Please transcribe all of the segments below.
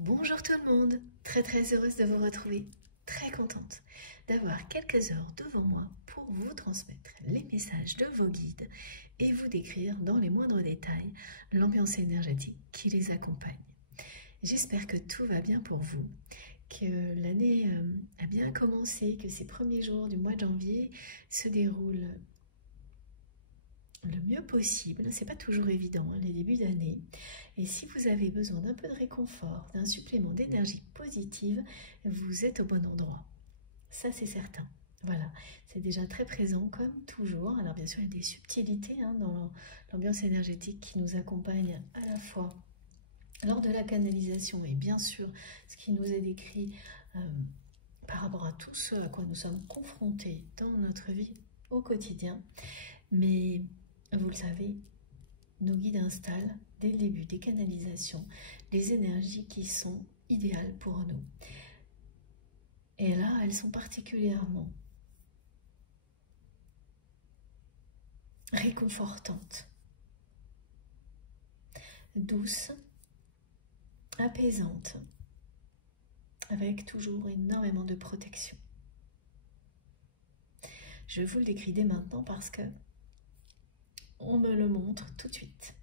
Bonjour tout le monde, très heureuse de vous retrouver, très contente d'avoir quelques heures devant moi pour vous transmettre les messages de vos guides et vous décrire dans les moindres détails l'ambiance énergétique qui les accompagne. J'espère que tout va bien pour vous, que l'année a bien commencé, que ces premiers jours du mois de janvier se déroulent le mieux possible. C'est pas toujours évident, hein, les débuts d'année. Et si vous avez besoin d'un peu de réconfort, d'un supplément d'énergie positive, vous êtes au bon endroit. Ça, c'est certain. Voilà, c'est déjà très présent comme toujours. Alors bien sûr, il y a des subtilités dans l'ambiance énergétique qui nous accompagne à la fois lors de la canalisation et bien sûr ce qui nous est décrit par rapport à tout ce à quoi nous sommes confrontés dans notre vie au quotidien. Mais vous le savez, nos guides installent dès le début des canalisations les énergies qui sont idéales pour nous. Et là, elles sont particulièrement réconfortantes, douces, apaisantes, avec toujours énormément de protection. Je vous le décris dès maintenant parce que on me le montre tout de suite.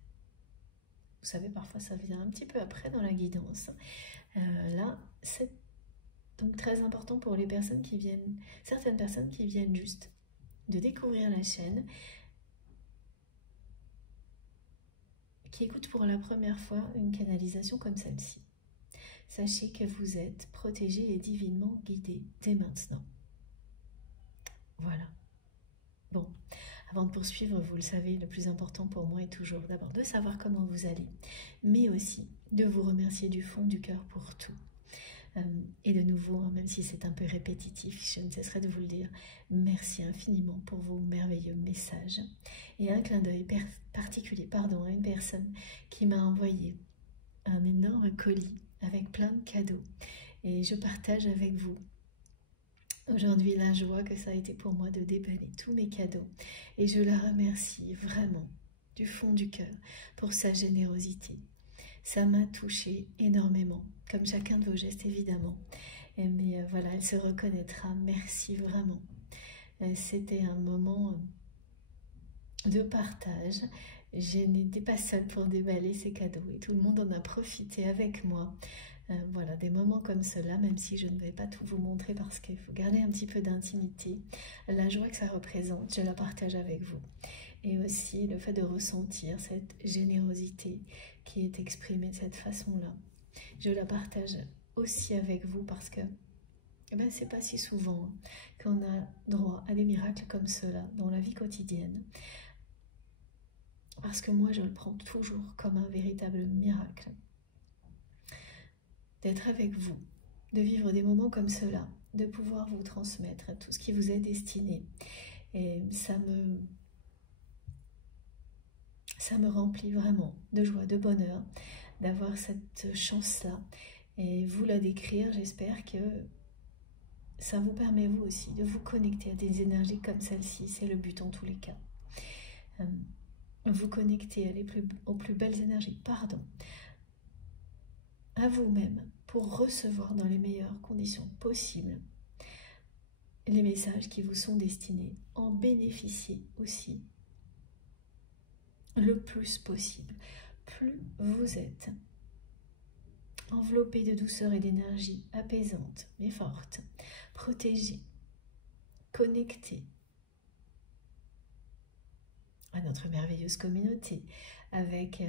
Vous savez, parfois ça vient un petit peu après dans la guidance. Là, c'est donc très important pour les personnes qui viennent, certaines personnes qui viennent juste de découvrir la chaîne, qui écoutent pour la première fois une canalisation comme celle-ci. Sachez que vous êtes protégés et divinement guidés dès maintenant. Voilà. Bon, avant de poursuivre, vous le savez, le plus important pour moi est toujours d'abord de savoir comment vous allez, mais aussi de vous remercier du fond du cœur pour tout. Et de nouveau, même si c'est un peu répétitif, je ne cesserai de vous le dire, merci infiniment pour vos merveilleux messages. Et un clin d'œil particulier à une personne qui m'a envoyé un énorme colis avec plein de cadeaux. Et je partage avec vous aujourd'hui la joie que ça a été pour moi de déballer tous mes cadeaux. Et je la remercie vraiment du fond du cœur pour sa générosité. Ça m'a touchée énormément, comme chacun de vos gestes évidemment. Mais voilà, elle se reconnaîtra. Merci vraiment. C'était un moment de partage. Je n'étais pas seule pour déballer ces cadeaux et tout le monde en a profité avec moi. Voilà, des moments comme cela, même si je ne vais pas tout vous montrer parce qu'il faut garder un petit peu d'intimité, la joie que ça représente, je la partage avec vous. Et aussi le fait de ressentir cette générosité qui est exprimée de cette façon-là. Je la partage aussi avec vous parce que c'est pas si souvent qu'on a droit à des miracles comme cela dans la vie quotidienne. Parce que moi, je le prends toujours comme un véritable miracle. D'être avec vous, de vivre des moments comme cela, de pouvoir vous transmettre tout ce qui vous est destiné. Et ça me remplit vraiment de joie, de bonheur, d'avoir cette chance-là. Et vous la décrire, j'espère que ça vous permet vous aussi de vous connecter à des énergies comme celle-ci. C'est le but en tous les cas. Vous connecter aux plus belles énergies, à vous-même, pour recevoir dans les meilleures conditions possibles les messages qui vous sont destinés, en bénéficier aussi le plus possible. Plus vous êtes enveloppé de douceur et d'énergie apaisante mais forte, protégé, connecté à notre merveilleuse communauté avec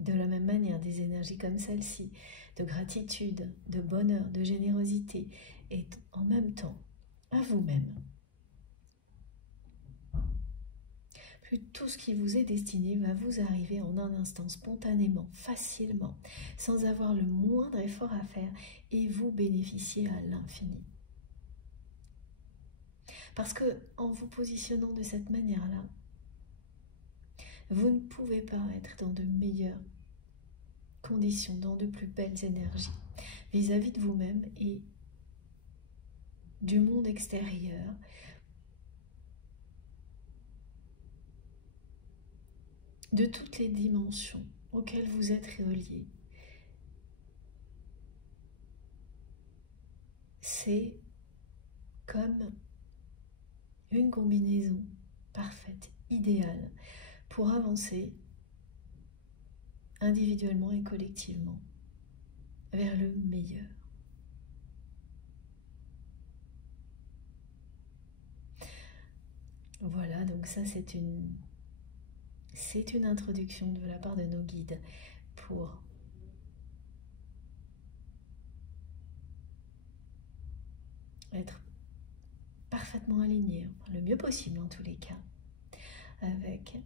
de la même manière des énergies comme celle-ci, de gratitude, de bonheur, de générosité et en même temps à vous-même. Plus tout ce qui vous est destiné va vous arriver en un instant, spontanément, facilement, sans avoir le moindre effort à faire et vous bénéficiez à l'infini. Parce que en vous positionnant de cette manière-là, vous ne pouvez pas être dans de meilleures conditions, dans de plus belles énergies vis-à-vis de vous-même et du monde extérieur, de toutes les dimensions auxquelles vous êtes reliés, c'est comme une combinaison parfaite, idéale, pour avancer individuellement et collectivement vers le meilleur. Voilà, donc ça c'est une introduction de la part de nos guides pour être parfaitement aligné, le mieux possible en tous les cas, avec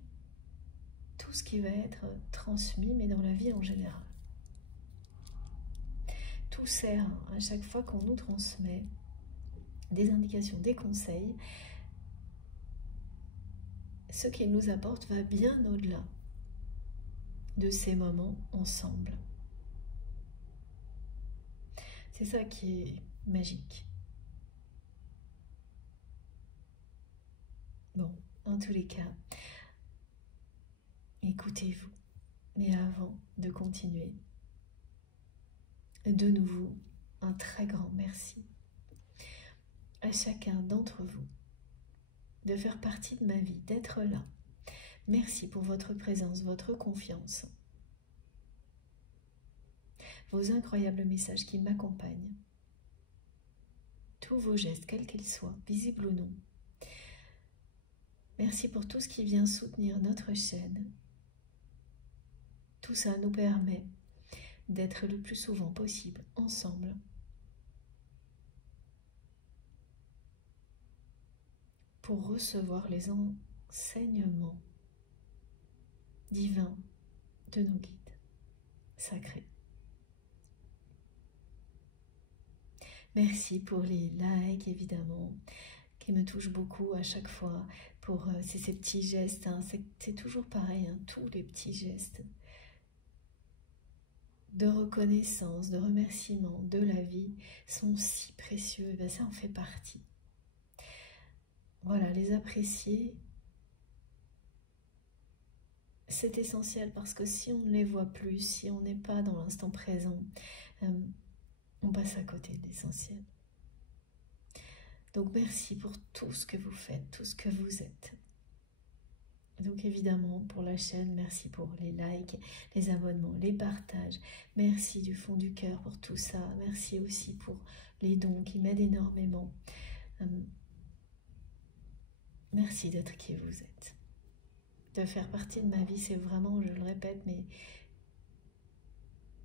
tout ce qui va être transmis, mais dans la vie en général. Tout sert à chaque fois qu'on nous transmet des indications, des conseils. Ce qu'il nous apporte va bien au-delà de ces moments ensemble. C'est ça qui est magique. Bon, en tous les cas, écoutez-vous. Mais avant de continuer, de nouveau, un très grand merci à chacun d'entre vous de faire partie de ma vie, d'être là. Merci pour votre présence, votre confiance, vos incroyables messages qui m'accompagnent, tous vos gestes, quels qu'ils soient, visibles ou non. Merci pour tout ce qui vient soutenir notre chaîne. Tout ça nous permet d'être le plus souvent possible ensemble. Pour recevoir les enseignements divins de nos guides sacrés. Merci pour les likes, évidemment, qui me touchent beaucoup à chaque fois, pour ces petits gestes. Hein. C'est toujours pareil, hein, tous les petits gestes de reconnaissance, de remerciement de la vie sont si précieux. Et bien, ça en fait partie. Voilà, les apprécier, c'est essentiel parce que si on ne les voit plus, si on n'est pas dans l'instant présent, on passe à côté de l'essentiel. Donc merci pour tout ce que vous faites, tout ce que vous êtes. Donc évidemment pour la chaîne, merci pour les likes, les abonnements, les partages. Merci du fond du cœur pour tout ça. Merci aussi pour les dons qui m'aident énormément. Merci d'être qui vous êtes. De faire partie de ma vie, c'est vraiment, je le répète, mais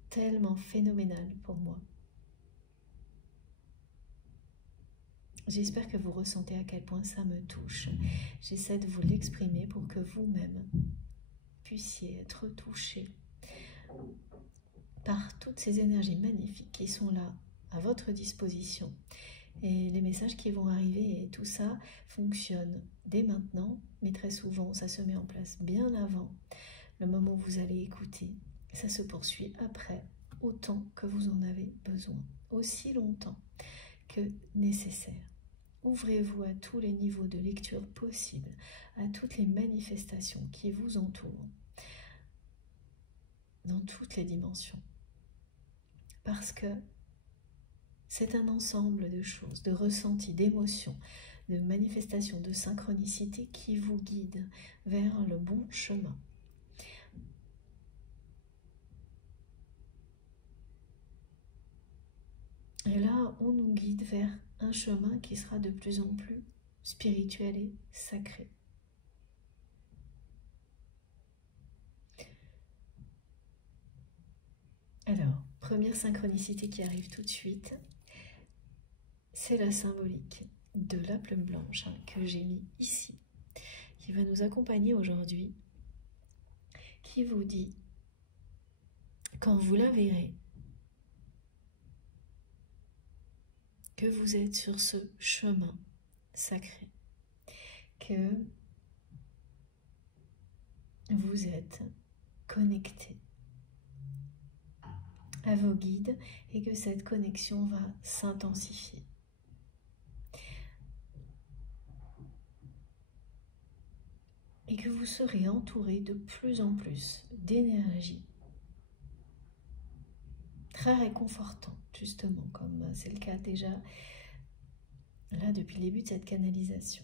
tellement phénoménal pour moi. J'espère que vous ressentez à quel point ça me touche. J'essaie de vous l'exprimer pour que vous-même puissiez être touchés par toutes ces énergies magnifiques qui sont là à votre disposition. Et les messages qui vont arriver, et tout ça fonctionne dès maintenant, mais très souvent ça se met en place bien avant le moment où vous allez écouter. Ça se poursuit après, autant que vous en avez besoin, aussi longtemps que nécessaire. Ouvrez-vous à tous les niveaux de lecture possibles, à toutes les manifestations qui vous entourent, dans toutes les dimensions. Parce que c'est un ensemble de choses, de ressentis, d'émotions, de manifestations, de synchronicité qui vous guide vers le bon chemin. Et là, on nous guide vers un chemin qui sera de plus en plus spirituel et sacré. Alors, première synchronicité qui arrive tout de suite, c'est la symbolique de la plume blanche que j'ai mis ici, qui va nous accompagner aujourd'hui, qui vous dit, quand vous la verrez, que vous êtes sur ce chemin sacré, que vous êtes connecté à vos guides et que cette connexion va s'intensifier. Et que vous serez entouré de plus en plus d'énergie très réconfortant, justement, comme c'est le cas déjà là depuis le début de cette canalisation.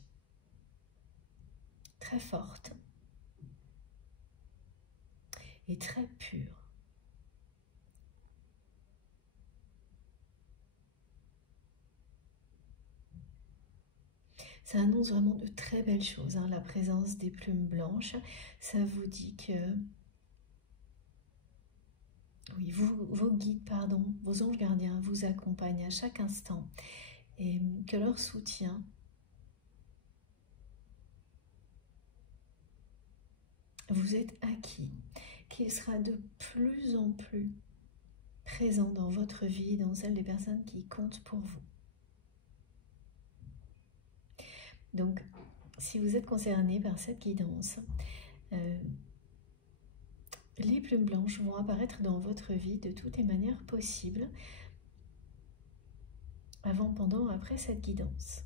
Très forte et très pure. Ça annonce vraiment de très belles choses, hein, la présence des plumes blanches. Ça vous dit que oui, vos guides, pardon, vos anges gardiens vous accompagnent à chaque instant et que leur soutien vous est acquis, qu'il sera de plus en plus présent dans votre vie, dans celle des personnes qui comptent pour vous. Donc, si vous êtes concerné par cette guidance, les plumes blanches vont apparaître dans votre vie de toutes les manières possibles, avant, pendant, après cette guidance.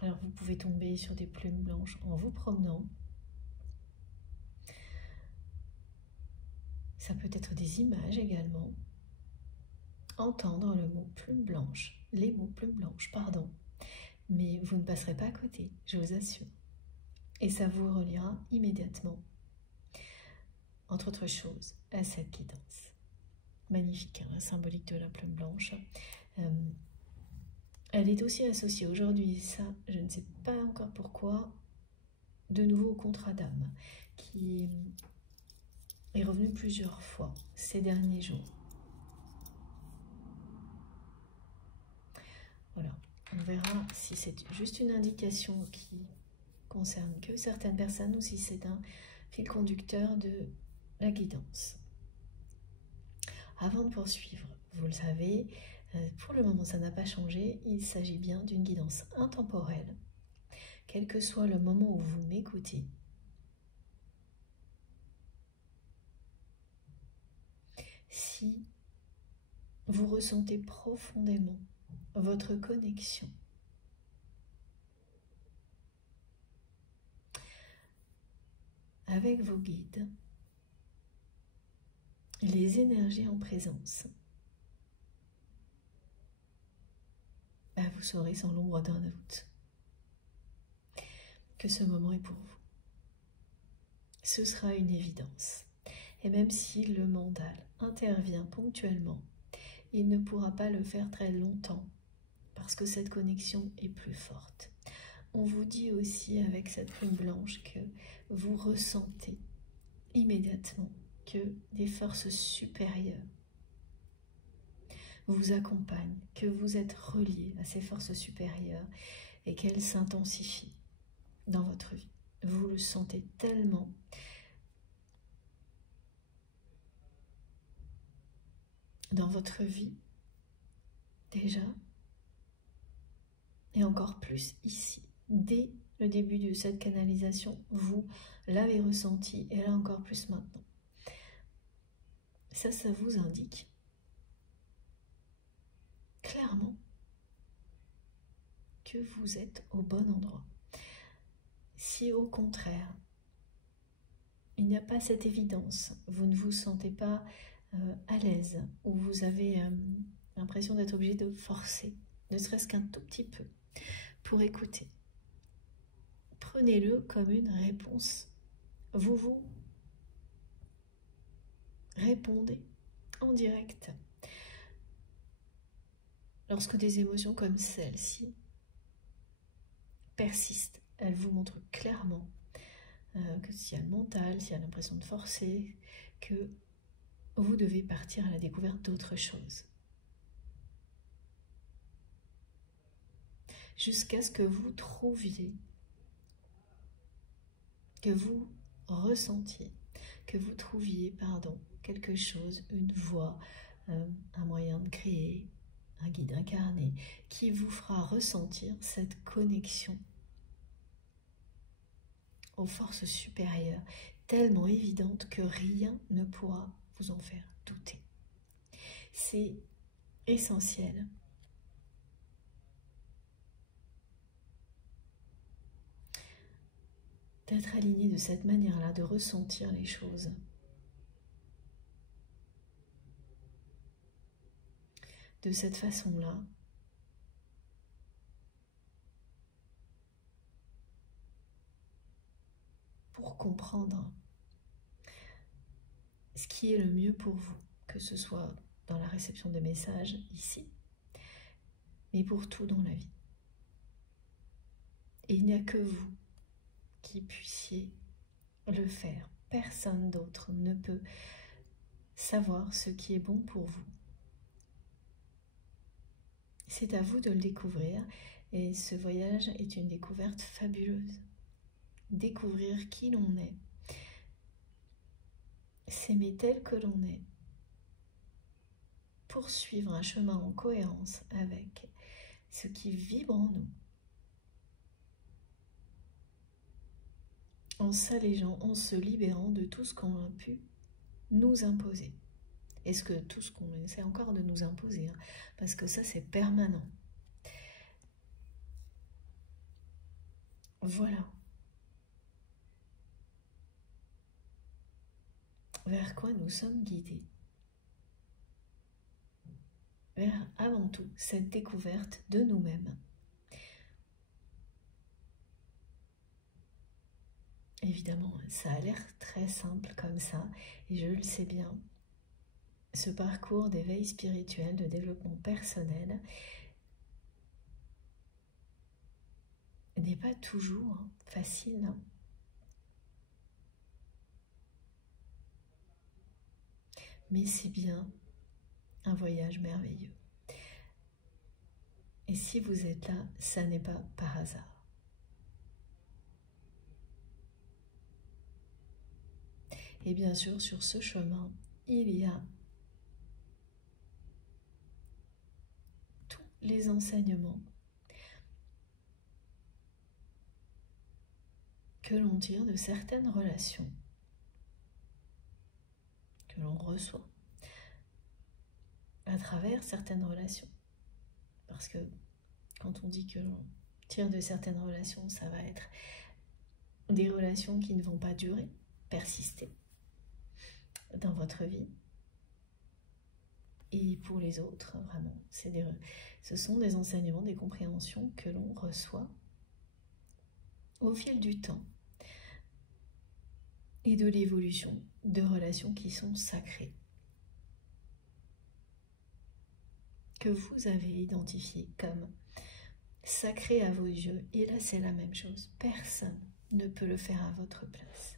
Alors, vous pouvez tomber sur des plumes blanches en vous promenant. Ça peut être des images également. Entendre le mot plume blanche, les mots plume blanche, pardon. Mais vous ne passerez pas à côté, je vous assure. Et ça vous reliera immédiatement, entre autres choses, à cette guidance. Magnifique, hein, la symbolique de la plume blanche. Elle est aussi associée aujourd'hui, ça, je ne sais pas encore pourquoi, de nouveau au contrat d'âme, qui est revenu plusieurs fois ces derniers jours. Voilà, on verra si c'est juste une indication qui concerne que certaines personnes ou si c'est un fil conducteur de la guidance. Avant de poursuivre, vous le savez, pour le moment ça n'a pas changé, il s'agit bien d'une guidance intemporelle, quel que soit le moment où vous m'écoutez. Si vous ressentez profondément votre connexion avec vos guides, les énergies en présence, vous saurez sans l'ombre d'un doute que ce moment est pour vous. Ce sera une évidence. Et même si le mental intervient ponctuellement, il ne pourra pas le faire très longtemps parce que cette connexion est plus forte. On vous dit aussi avec cette plume blanche que vous ressentez immédiatement que des forces supérieures vous accompagnent, que vous êtes relié à ces forces supérieures et qu'elles s'intensifient dans votre vie. Vous le sentez tellement dans votre vie déjà et encore plus ici. Dès le début de cette canalisation, vous l'avez ressenti et là encore plus maintenant. Ça vous indique clairement que vous êtes au bon endroit. Si au contraire, il n'y a pas cette évidence, vous ne vous sentez pas à l'aise ou vous avez l'impression d'être obligé de forcer, ne serait-ce qu'un tout petit peu, pour écouter. Prenez-le comme une réponse. Vous répondez en direct. Lorsque des émotions comme celle-ci persistent, elles vous montrent clairement que s'il y a le mental, s'il y a l'impression de forcer, que vous devez partir à la découverte d'autre chose. Jusqu'à ce que vous trouviez, que vous ressentiez, que vous trouviez, quelque chose, une voie, un moyen de créer, un guide incarné, qui vous fera ressentir cette connexion aux forces supérieures, tellement évidente que rien ne pourra vous en faire douter. C'est essentiel. D'être aligné de cette manière-là, de ressentir les choses. de cette façon-là, pour comprendre ce qui est le mieux pour vous, que ce soit dans la réception de messages ici, mais pour tout dans la vie. Et il n'y a que vous qui puissiez le faire. Personne d'autre ne peut savoir ce qui est bon pour vous. C'est à vous de le découvrir et ce voyage est une découverte fabuleuse. Découvrir qui l'on est, s'aimer tel que l'on est, poursuivre un chemin en cohérence avec ce qui vibre en nous, en s'allégeant, en se libérant de tout ce qu'on a pu nous imposer. Est-ce que tout ce qu'on essaie encore de nous imposer, hein, parce que ça c'est permanent. Voilà. Vers quoi nous sommes guidés? Vers avant tout cette découverte de nous-mêmes. Évidemment, ça a l'air très simple comme ça, et je le sais bien. Ce parcours d'éveil spirituel, de développement personnel, n'est pas toujours facile. Mais c'est bien un voyage merveilleux. Et si vous êtes là, ça n'est pas par hasard. Et bien sûr, sur ce chemin, il y a tous les enseignements que l'on tire de certaines relations que l'on reçoit à travers certaines relations. Parce que quand on dit que l'on tire de certaines relations, ça va être des relations qui ne vont pas durer, persister dans votre vie. Et pour les autres, vraiment, ce sont des enseignements, des compréhensions que l'on reçoit au fil du temps et de l'évolution de relations qui sont sacrées, que vous avez identifiées comme sacrées à vos yeux. Et là, c'est la même chose. Personne ne peut le faire à votre place.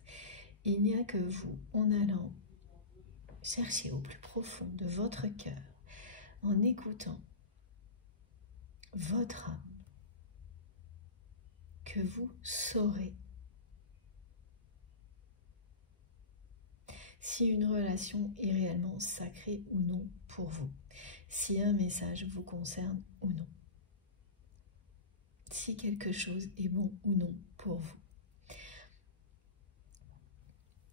Il n'y a que vous, en allant chercher au plus profond de votre cœur, en écoutant votre âme, que vous saurez si une relation est réellement sacrée ou non pour vous, si un message vous concerne ou non, si quelque chose est bon ou non pour vous.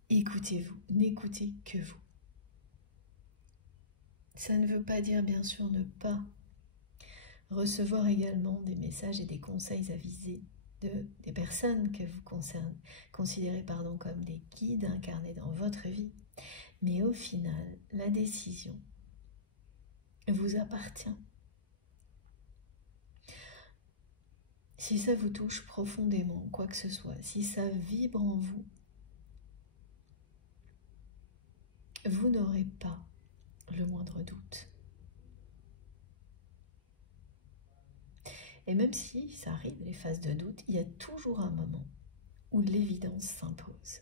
Écoutez-vous, n'écoutez que vous. Ça ne veut pas dire, bien sûr, ne pas recevoir également des messages et des conseils avisés des personnes que vous considérez comme des guides incarnés dans votre vie. Mais au final, la décision vous appartient. Si ça vous touche profondément, quoi que ce soit, si ça vibre en vous, vous n'aurez pas le moindre doute. Et même si ça arrive, les phases de doute, il y a toujours un moment où l'évidence s'impose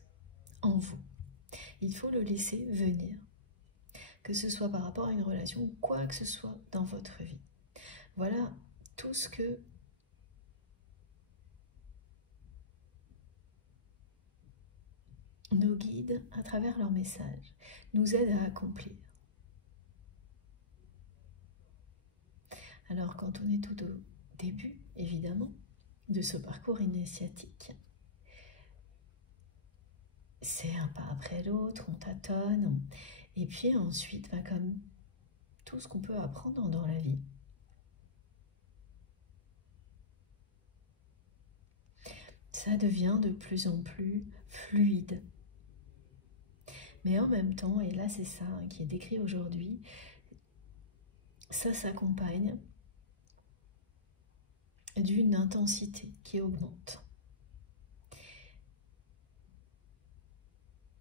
en vous. Il faut le laisser venir, que ce soit par rapport à une relation ou quoi que ce soit dans votre vie. Voilà tout ce que nos guides, à travers leurs messages, nous aident à accomplir. Alors quand on est tout au début, évidemment, de ce parcours initiatique, c'est un pas après l'autre, on tâtonne, et puis ensuite, comme tout ce qu'on peut apprendre dans la vie, ça devient de plus en plus fluide. Mais en même temps, et là c'est ça qui est décrit aujourd'hui, ça s'accompagne d'une intensité qui augmente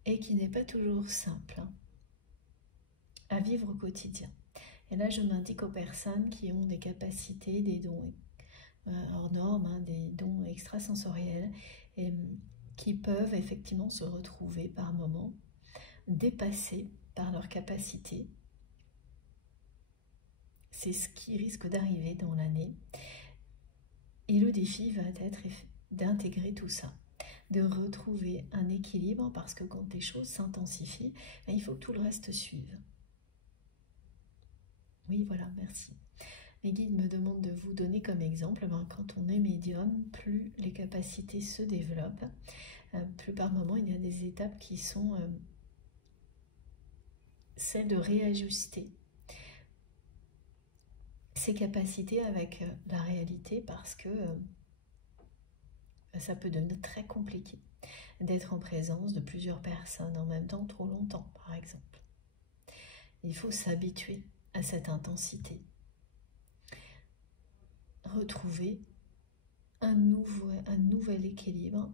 et qui n'est pas toujours simple à vivre au quotidien. Et là, je m'indique aux personnes qui ont des capacités, des dons hors normes, des dons extrasensoriels, et qui peuvent effectivement se retrouver par moments dépassés par leurs capacités. C'est ce qui risque d'arriver dans l'année. Et le défi va être d'intégrer tout ça, de retrouver un équilibre, parce que quand les choses s'intensifient, il faut que tout le reste suive. Oui, voilà, merci. Mes guides me demandent de vous donner comme exemple, quand on est médium, plus les capacités se développent, plus par moment il y a des étapes qui sont celles de réajuster ses capacités avec la réalité, parce que ça peut devenir très compliqué d'être en présence de plusieurs personnes en même temps trop longtemps, par exemple. Il faut s'habituer à cette intensité. Retrouver un nouvel équilibre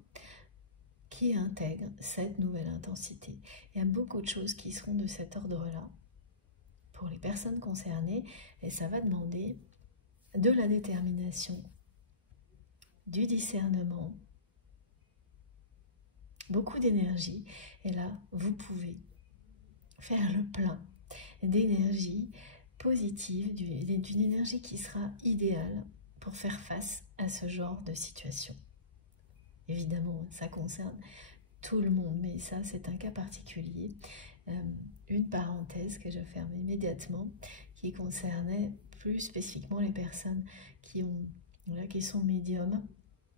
qui intègre cette nouvelle intensité. Il y a beaucoup de choses qui seront de cet ordre-là pour les personnes concernées, et ça va demander de la détermination, du discernement, beaucoup d'énergie. Et là, vous pouvez faire le plein d'énergie positive, d'une énergie qui sera idéale pour faire face à ce genre de situation. Évidemment, ça concerne tout le monde, mais ça, c'est un cas particulier. Une parenthèse que je ferme immédiatement, qui concernait plus spécifiquement les personnes qui sont médiums,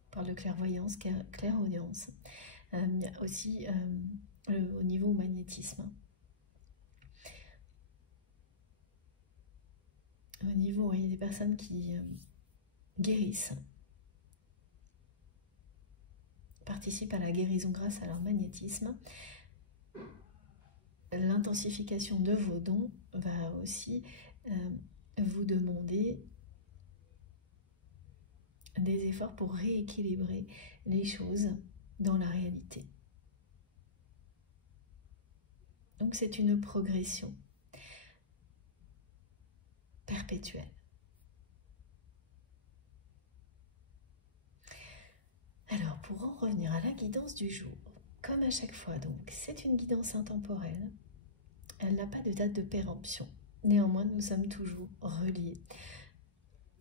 on parle de clairvoyance, clairaudience, aussi au niveau magnétisme. Au niveau, il y a des personnes qui guérissent, participent à la guérison grâce à leur magnétisme. L'intensification de vos dons va aussi vous demander des efforts pour rééquilibrer les choses dans la réalité. Donc c'est une progression perpétuelle. Alors, pour en revenir à la guidance du jour, comme à chaque fois, donc, c'est une guidance intemporelle. Elle n'a pas de date de péremption. Néanmoins, nous sommes toujours reliés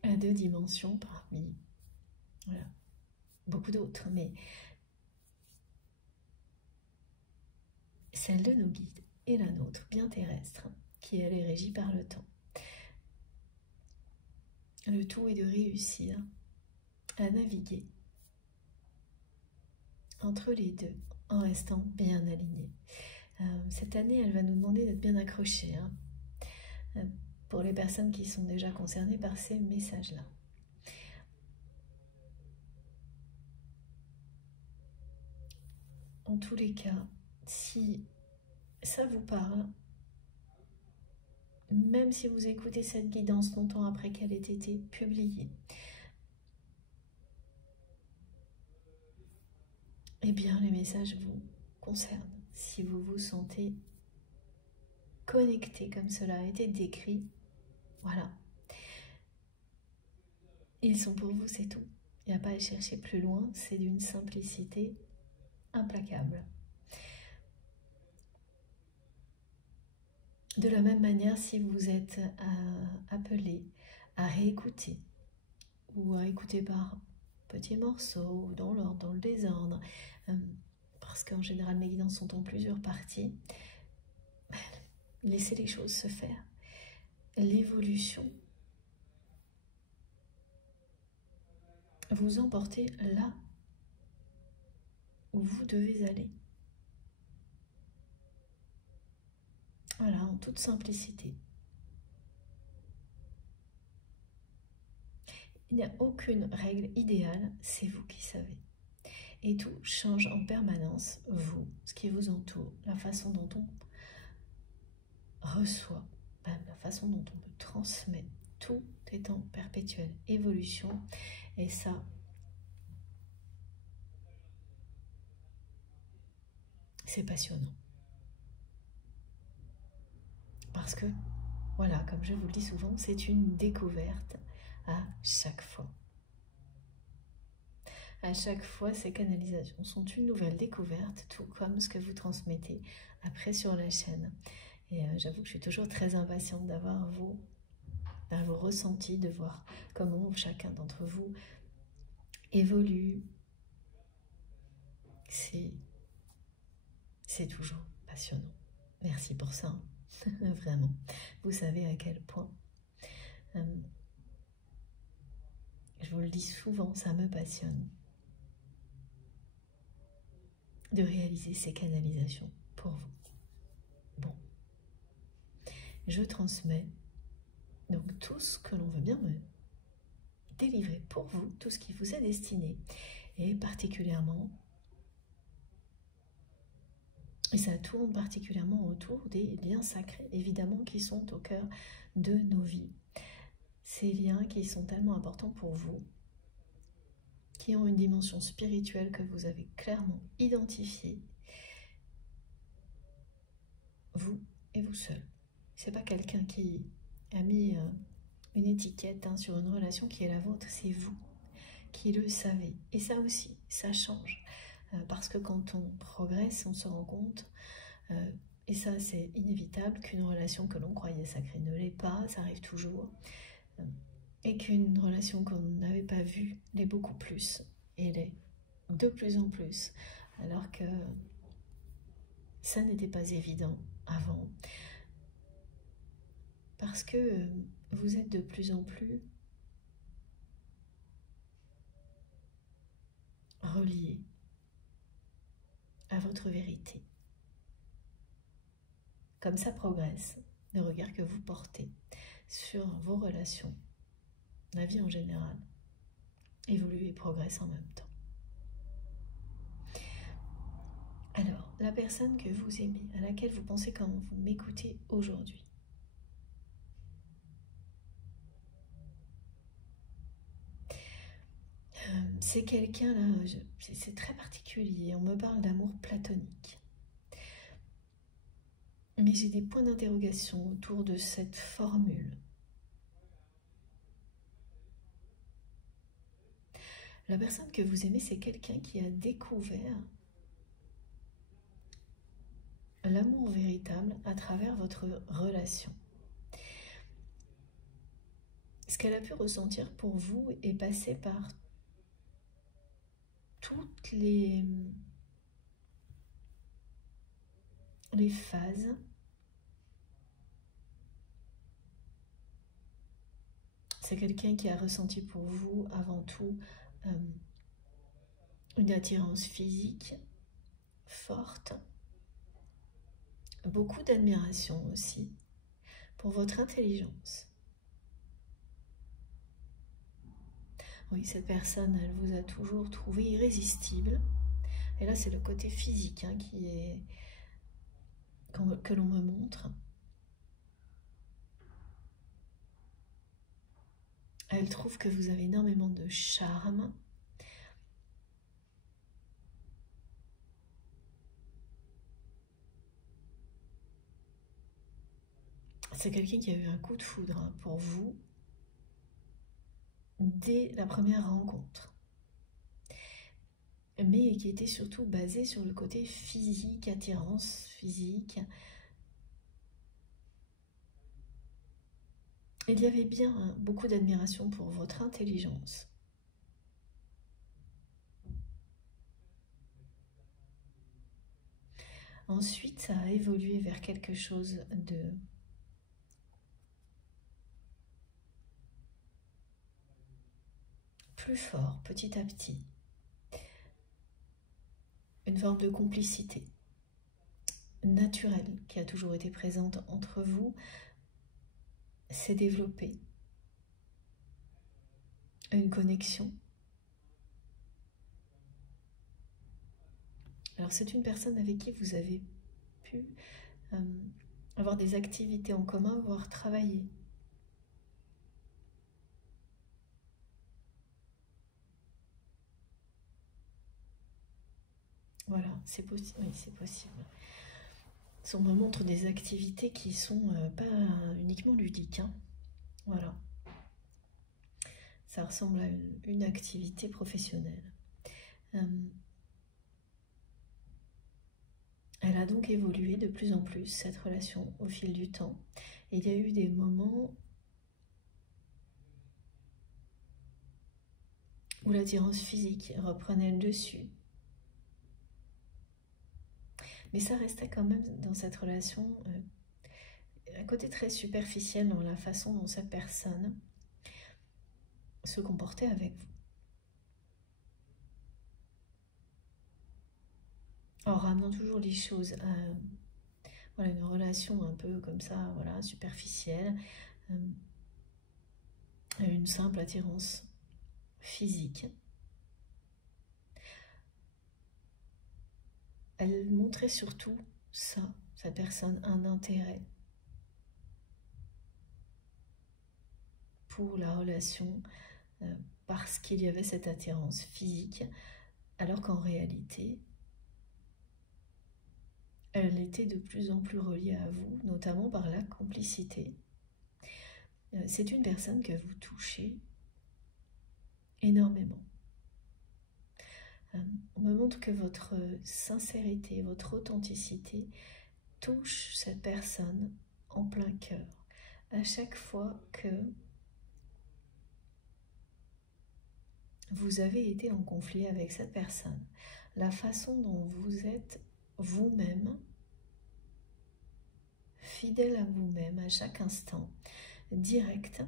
à 2 dimensions parmi beaucoup d'autres, mais celle de nos guides et la nôtre, bien terrestre, qui elle est régie par le temps. Le tout est de réussir à naviguer entre les deux en restant bien aligné. Cette année, elle va nous demander d'être bien accrochés pour les personnes qui sont déjà concernées par ces messages-là. En tous les cas, si ça vous parle, même si vous écoutez cette guidance longtemps après qu'elle ait été publiée, eh bien les messages vous concernent. Si vous vous sentez connecté comme cela a été décrit, voilà. Ils sont pour vous, c'est tout. Il n'y a pas à chercher plus loin, c'est d'une simplicité implacable. De la même manière, si vous êtes appelé à réécouter ou à écouter par petits morceaux, dans l'ordre, dans le désordre, parce qu'en général mes guidances sont en plusieurs parties, laissez les choses se faire. L'évolution vous emportez là où vous devez aller. Voilà, en toute simplicité. Il n'y a aucune règle idéale, c'est vous qui savez. Et tout change en permanence, vous, ce qui vous entoure, la façon dont on reçoit la façon dont on me transmet, tout est en perpétuelle évolution. Et ça, c'est passionnant. Parce que, voilà, comme je vous le dis souvent, c'est une découverte à chaque fois. À chaque fois, ces canalisations sont une nouvelle découverte, tout comme ce que vous transmettez après sur la chaîne. Et j'avoue que je suis toujours très impatiente d'avoir vos ressentis, de voir comment chacun d'entre vous évolue. C'est toujours passionnant. Merci pour ça, vraiment. Vous savez à quel point, je vous le dis souvent, ça me passionne de réaliser ces canalisations pour vous. Bon, je transmets donc tout ce que l'on veut bien me délivrer pour vous, tout ce qui vous est destiné, et particulièrement, et ça tourne particulièrement autour des liens sacrés, évidemment, qui sont au cœur de nos vies. Ces liens qui sont tellement importants pour vous, qui ont une dimension spirituelle que vous avez clairement identifiée, vous et vous seul. C'est pas quelqu'un qui a mis une étiquette sur une relation qui est la vôtre, c'est vous qui le savez. Et ça aussi, ça change. Parce que quand on progresse, on se rend compte, et ça c'est inévitable, qu'une relation que l'on croyait sacrée ne l'est pas, ça arrive toujours, et qu'une relation qu'on n'avait pas vue l'est beaucoup plus, et l'est de plus en plus, alors que ça n'était pas évident avant, parce que vous êtes de plus en plus reliés à votre vérité. Comme ça progresse le regard que vous portez sur vos relations, la vie en général, évolue et progresse en même temps. Alors, la personne que vous aimez, à laquelle vous pensez quand vous m'écoutez aujourd'hui, c'est quelqu'un là, c'est très particulier, on me parle d'amour platonique. Mais j'ai des points d'interrogation autour de cette formule. La personne que vous aimez, c'est quelqu'un qui a découvert l'amour véritable à travers votre relation. Ce qu'elle a pu ressentir pour vous est passé par toutes les phases c'est quelqu'un qui a ressenti pour vous avant tout une attirance physique forte, beaucoup d'admiration aussi pour votre intelligence. Oui, cette personne, elle vous a toujours trouvé irrésistible. Et là, c'est le côté physique que l'on me montre. Elle trouve que vous avez énormément de charme. C'est quelqu'un qui a eu un coup de foudre pour vous dès la première rencontre, mais qui était surtout basé sur le côté physique, attirance physique. Il y avait bien beaucoup d'admiration pour votre intelligence. Ensuite, ça a évolué vers quelque chose de plus fort, petit à petit. Une forme de complicité naturelle qui a toujours été présente entre vous s'est développée. Une connexion. Alors c'est une personne avec qui vous avez pu avoir des activités en commun, voire travailler. Voilà, c'est possible. Oui, c'est possible. On me montre des activités qui sont pas uniquement ludiques, hein. Voilà. Ça ressemble à une activité professionnelle. Elle a donc évolué de plus en plus, cette relation, au fil du temps. Et il y a eu des moments où l'attirance physique reprenait le dessus. Mais ça restait quand même dans cette relation un côté très superficiel dans la façon dont cette personne se comportait avec vous. En ramenant toujours les choses à voilà, une relation un peu comme ça, voilà, superficielle, une simple attirance physique. Elle montrait surtout ça, sa personne, un intérêt pour la relation parce qu'il y avait cette attirance physique, alors qu'en réalité, elle était de plus en plus reliée à vous, notamment par la complicité. C'est une personne que vous touchez énormément. On me montre que votre sincérité, votre authenticité touche cette personne en plein cœur. À chaque fois que vous avez été en conflit avec cette personne, la façon dont vous êtes vous-même, fidèle à vous-même à chaque instant, direct,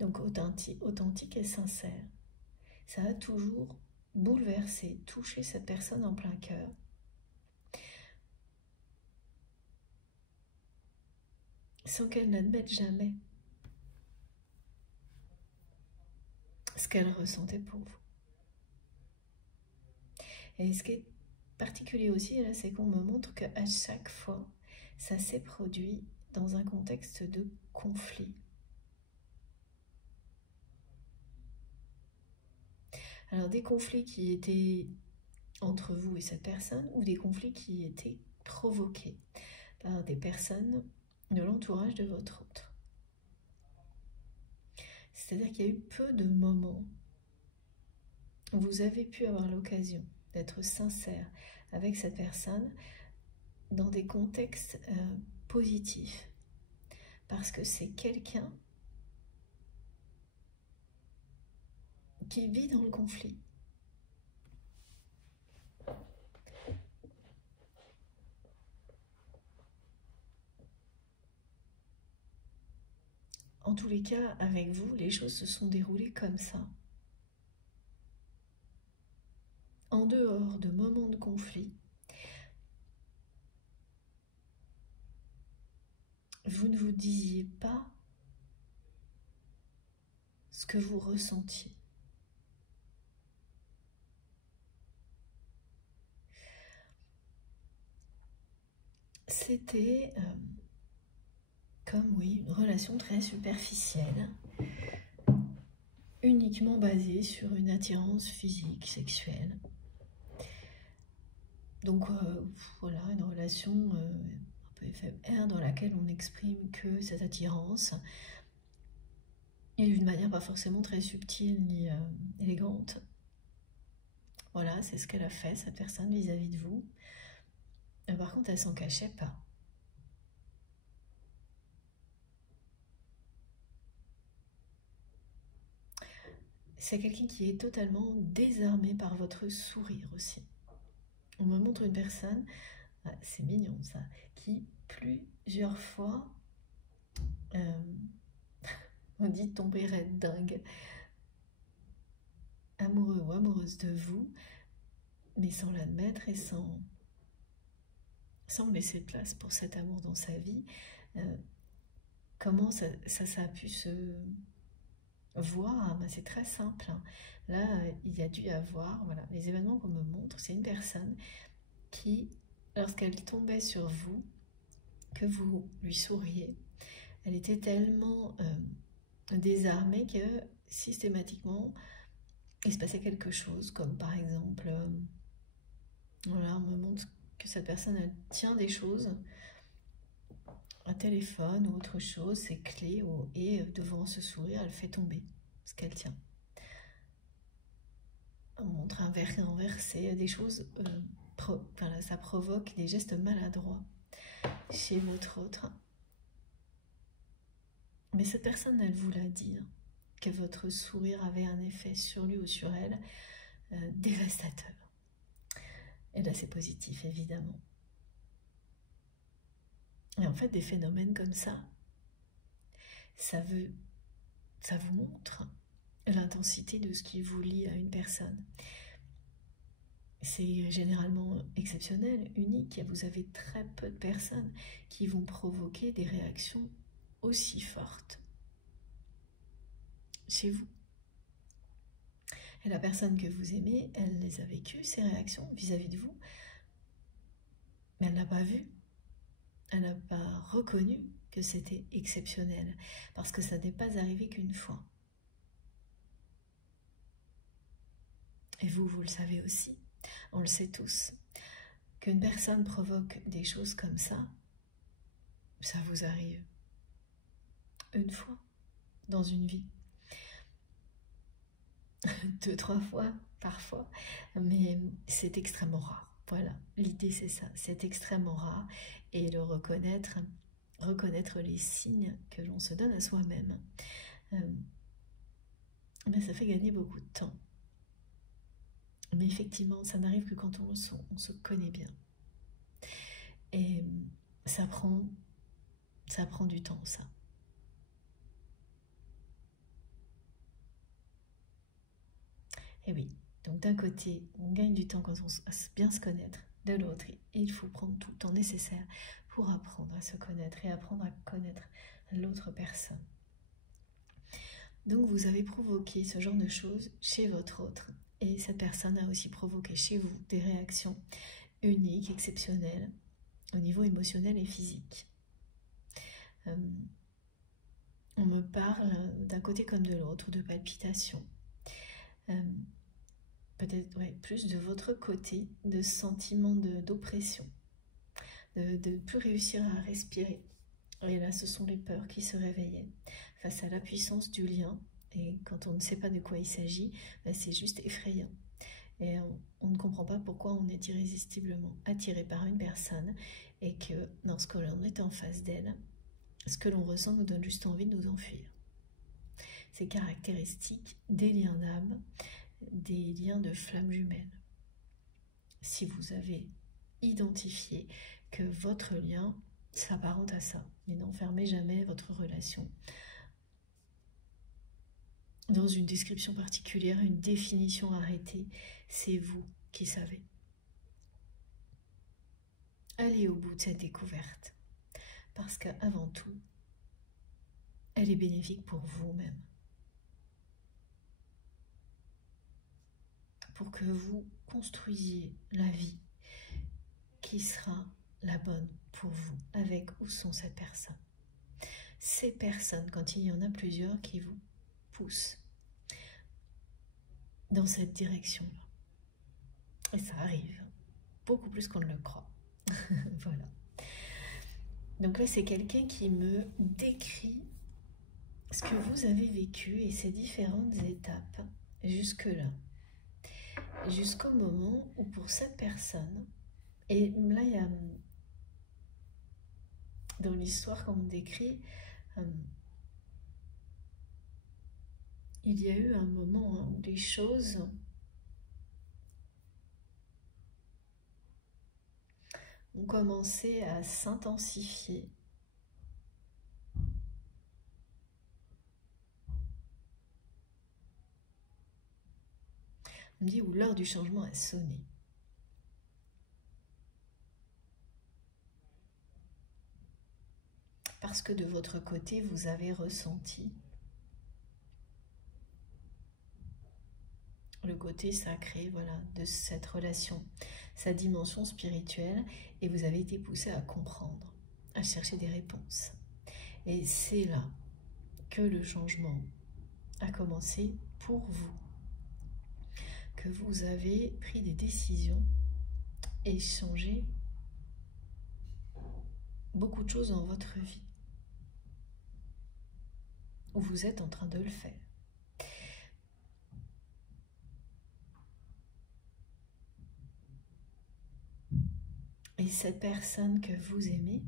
donc authentique et sincère, ça a toujours bouleversé, touché cette personne en plein cœur. Sans qu'elle n'admette jamais ce qu'elle ressentait pour vous. Et ce qui est particulier aussi, là, c'est qu'on me montre qu'à chaque fois, ça s'est produit dans un contexte de conflit. Alors des conflits qui étaient entre vous et cette personne, ou des conflits qui étaient provoqués par des personnes de l'entourage de votre autre. C'est-à-dire qu'il y a eu peu de moments où vous avez pu avoir l'occasion d'être sincère avec cette personne dans des contextes positifs. Parce que c'est quelqu'un qui vit dans le conflit. En tous les cas, avec vous, les choses se sont déroulées comme ça. En dehors de moments de conflit, vous ne vous disiez pas ce que vous ressentiez. C'était comme, oui, une relation très superficielle, uniquement basée sur une attirance physique, sexuelle. Donc voilà, une relation un peu éphémère dans laquelle on n'exprime que cette attirance et d'une manière pas forcément très subtile ni élégante. Voilà, c'est ce qu'elle a fait, cette personne, vis-à-vis de vous. Par contre, elle s'en cachait pas. C'est quelqu'un qui est totalement désarmé par votre sourire aussi. On me montre une personne, c'est mignon ça, qui plusieurs fois, on dit tomberait dingue, amoureux ou amoureuse de vous, mais sans l'admettre et sans laisser de place pour cet amour dans sa vie. Comment ça a pu se voir? C'est très simple. Là, il y a dû y avoir, voilà, les événements qu'on me montre, c'est une personne qui, lorsqu'elle tombait sur vous, que vous lui souriez, elle était tellement désarmée que systématiquement, il se passait quelque chose, comme par exemple, voilà, on me montre que cette personne elle tient des choses, un téléphone ou autre chose, ses clés, et devant ce sourire, elle fait tomber ce qu'elle tient. On montre un verre renversé, des choses, voilà, ça provoque des gestes maladroits chez votre autre. Mais cette personne, elle vous l'a dit, hein, que votre sourire avait un effet sur lui ou sur elle dévastateur. Et là, c'est positif, évidemment. Et en fait, des phénomènes comme ça vous montre l'intensité de ce qui vous lie à une personne. C'est généralement exceptionnel, unique. Vous avez très peu de personnes qui vont provoquer des réactions aussi fortes chez vous. Et la personne que vous aimez, elle les a vécues, ces réactions vis-à-vis de vous, mais elle n'a pas vu, elle n'a pas reconnu que c'était exceptionnel, parce que ça n'est pas arrivé qu'une fois. Et vous le savez aussi, on le sait tous, qu'une personne provoque des choses comme ça vous arrive une fois dans une vie. 2, 3 fois parfois, mais c'est extrêmement rare. Voilà, l'idée c'est ça, c'est extrêmement rare, et le reconnaître les signes que l'on se donne à soi-même, ça fait gagner beaucoup de temps. Mais effectivement, ça n'arrive que quand on se connaît bien. Et ça prend du temps, ça. Et oui, donc d'un côté, on gagne du temps quand on bien se connaître, de l'autre, il faut prendre tout le temps nécessaire pour apprendre à se connaître et apprendre à connaître l'autre personne. Donc vous avez provoqué ce genre de choses chez votre autre, et cette personne a aussi provoqué chez vous des réactions uniques, exceptionnelles, au niveau émotionnel et physique. On me parle d'un côté comme de l'autre, de palpitations. Peut-être plus de votre côté, de sentiments d'oppression, de ne plus réussir à respirer. Et là, ce sont les peurs qui se réveillaient face à la puissance du lien. Et quand on ne sait pas de quoi il s'agit, c'est juste effrayant. Et on ne comprend pas pourquoi on est irrésistiblement attiré par une personne, et que lorsque l'on est en face d'elle, ce que l'on ressent nous donne juste envie de nous enfuir. C'est caractéristique des liens d'âme, des liens de flammes jumelles. Si vous avez identifié que votre lien s'apparente à ça, mais n'enfermez jamais votre relation dans une description particulière, une définition arrêtée, c'est vous qui savez. Allez au bout de cette découverte, parce qu'avant tout, elle est bénéfique pour vous-même. Pour que vous construisiez la vie qui sera la bonne pour vous, avec ou sans cette personne. Ces personnes, quand il y en a plusieurs qui vous poussent dans cette direction-là. Et ça arrive, beaucoup plus qu'on ne le croit. Voilà. Donc là, c'est quelqu'un qui me décrit ce que vous avez vécu et ces différentes étapes jusque-là. Jusqu'au moment où pour cette personne, et là il y a dans l'histoire qu'on me décrit, il y a eu un moment où les choses ont commencé à s'intensifier. On me dit où l'heure du changement a sonné. Parce que de votre côté, vous avez ressenti le côté sacré, voilà, de cette relation, sa dimension spirituelle, et vous avez été poussé à comprendre à chercher des réponses. Et c'est là que le changement a commencé pour vous, que vous avez pris des décisions et changé beaucoup de choses dans votre vie, ou vous êtes en train de le faire. Et cette personne que vous aimez,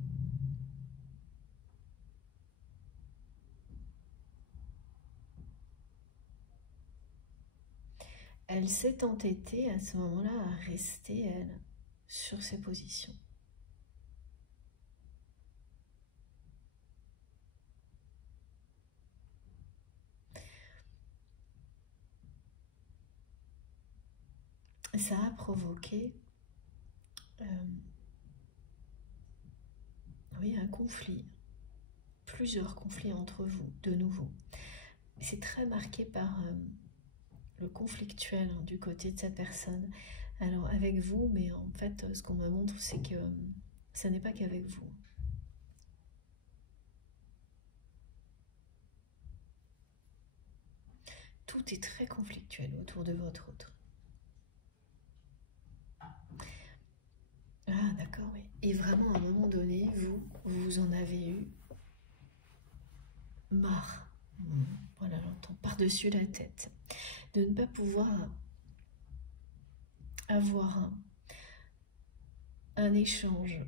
elle s'est entêtée à ce moment-là à rester, elle, sur ses positions. Ça a provoqué oui, un conflit, plusieurs conflits entre vous, de nouveau. C'est très marqué par le conflictuel du côté de cette personne. Alors avec vous, mais en fait, ce qu'on me montre, c'est que ça n'est pas qu'avec vous. Tout est très conflictuel autour de votre autre. Ah, d'accord, oui. Et vraiment, à un moment donné, vous en avez eu marre. Voilà, j'entends par-dessus la tête. De ne pas pouvoir avoir un échange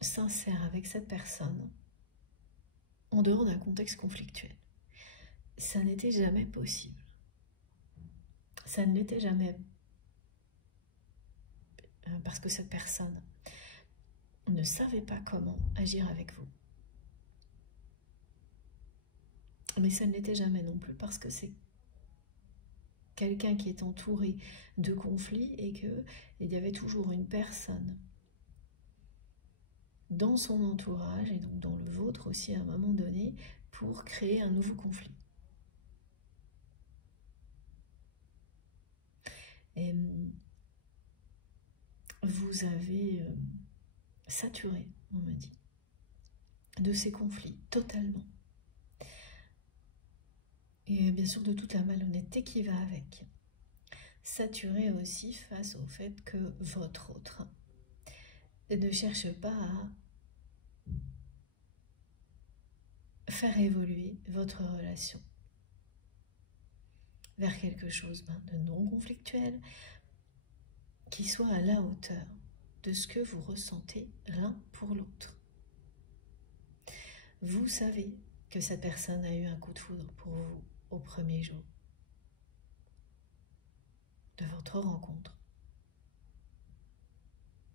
sincère avec cette personne en dehors d'un contexte conflictuel. Ça n'était jamais possible. Ça ne l'était jamais parce que cette personne ne savait pas comment agir avec vous. Mais ça ne l'était jamais non plus parce que c'est quelqu'un qui est entouré de conflits et qu'il y avait toujours une personne dans son entourage et donc dans le vôtre aussi à un moment donné pour créer un nouveau conflit. Et vous avez saturé, on me dit, de ces conflits totalement. Et bien sûr de toute la malhonnêteté qui va avec. Saturé aussi face au fait que votre autre ne cherche pas à faire évoluer votre relation vers quelque chose de non conflictuel qui soit à la hauteur de ce que vous ressentez l'un pour l'autre. Vous savez que cette personne a eu un coup de foudre pour vous au premier jour de votre rencontre,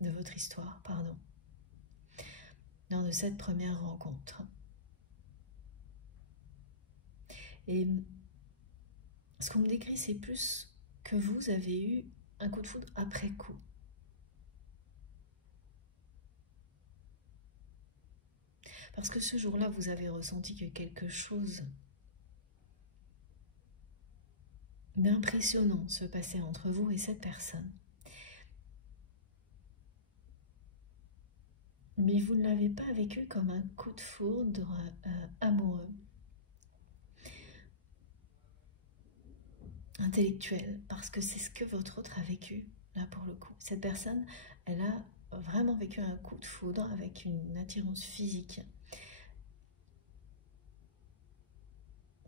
de votre histoire, pardon, lors de cette première rencontre. Et ce qu'on me décrit, c'est plus que vous avez eu un coup de foudre après coup. Parce que ce jour-là, vous avez ressenti que quelque chose d'impressionnant se passait entre vous et cette personne. Mais vous ne l'avez pas vécu comme un coup de foudre amoureux, intellectuel, parce que c'est ce que votre autre a vécu, là pour le coup. Cette personne, elle a vraiment vécu un coup de foudre avec une attirance physique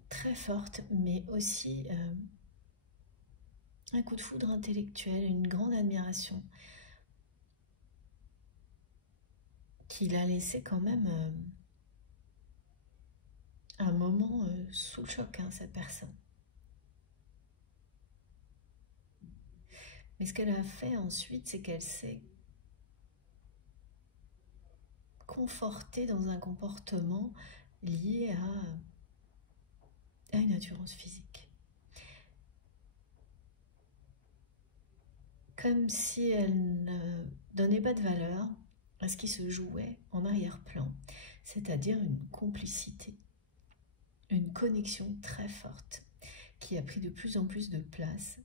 très forte, mais aussi un coup de foudre intellectuel, une grande admiration qui l'a laissé quand même un moment sous le choc, cette personne. Mais ce qu'elle a fait ensuite, c'est qu'elle s'est confortée dans un comportement lié à une attirance physique. Comme si elle ne donnait pas de valeur à ce qui se jouait en arrière-plan, c'est-à-dire une complicité, une connexion très forte qui a pris de plus en plus de place.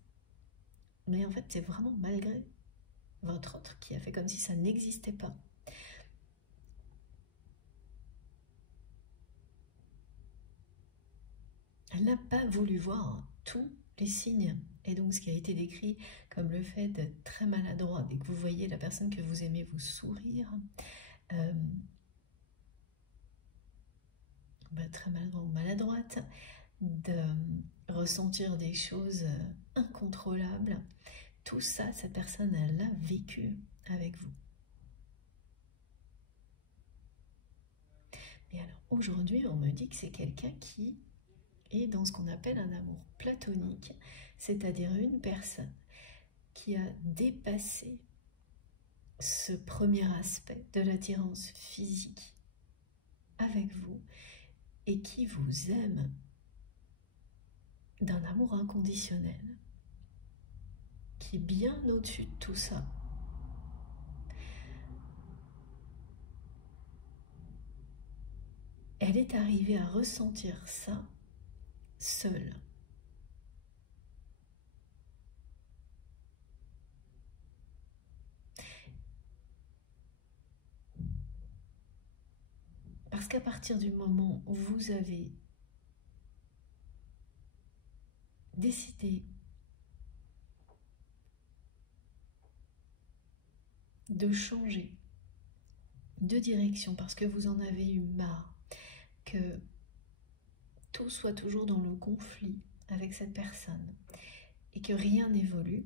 Mais en fait, c'est vraiment malgré votre autre qui a fait comme si ça n'existait pas. Elle n'a pas voulu voir tous les signes. Et donc ce qui a été décrit comme le fait d'être très maladroit, dès que vous voyez la personne que vous aimez vous sourire, très maladroit ou maladroite, de ressentir des choses incontrôlables, tout ça, cette personne, elle l'a vécu avec vous. Et alors aujourd'hui, on me dit que c'est quelqu'un qui est dans ce qu'on appelle un amour platonique, c'est-à-dire une personne qui a dépassé ce premier aspect de l'attirance physique avec vous et qui vous aime d'un amour inconditionnel, qui est bien au-dessus de tout ça. Elle est arrivée à ressentir ça seule. Parce qu'à partir du moment où vous avez décidé de changer de direction parce que vous en avez eu marre, que tout soit toujours dans le conflit avec cette personne et que rien n'évolue,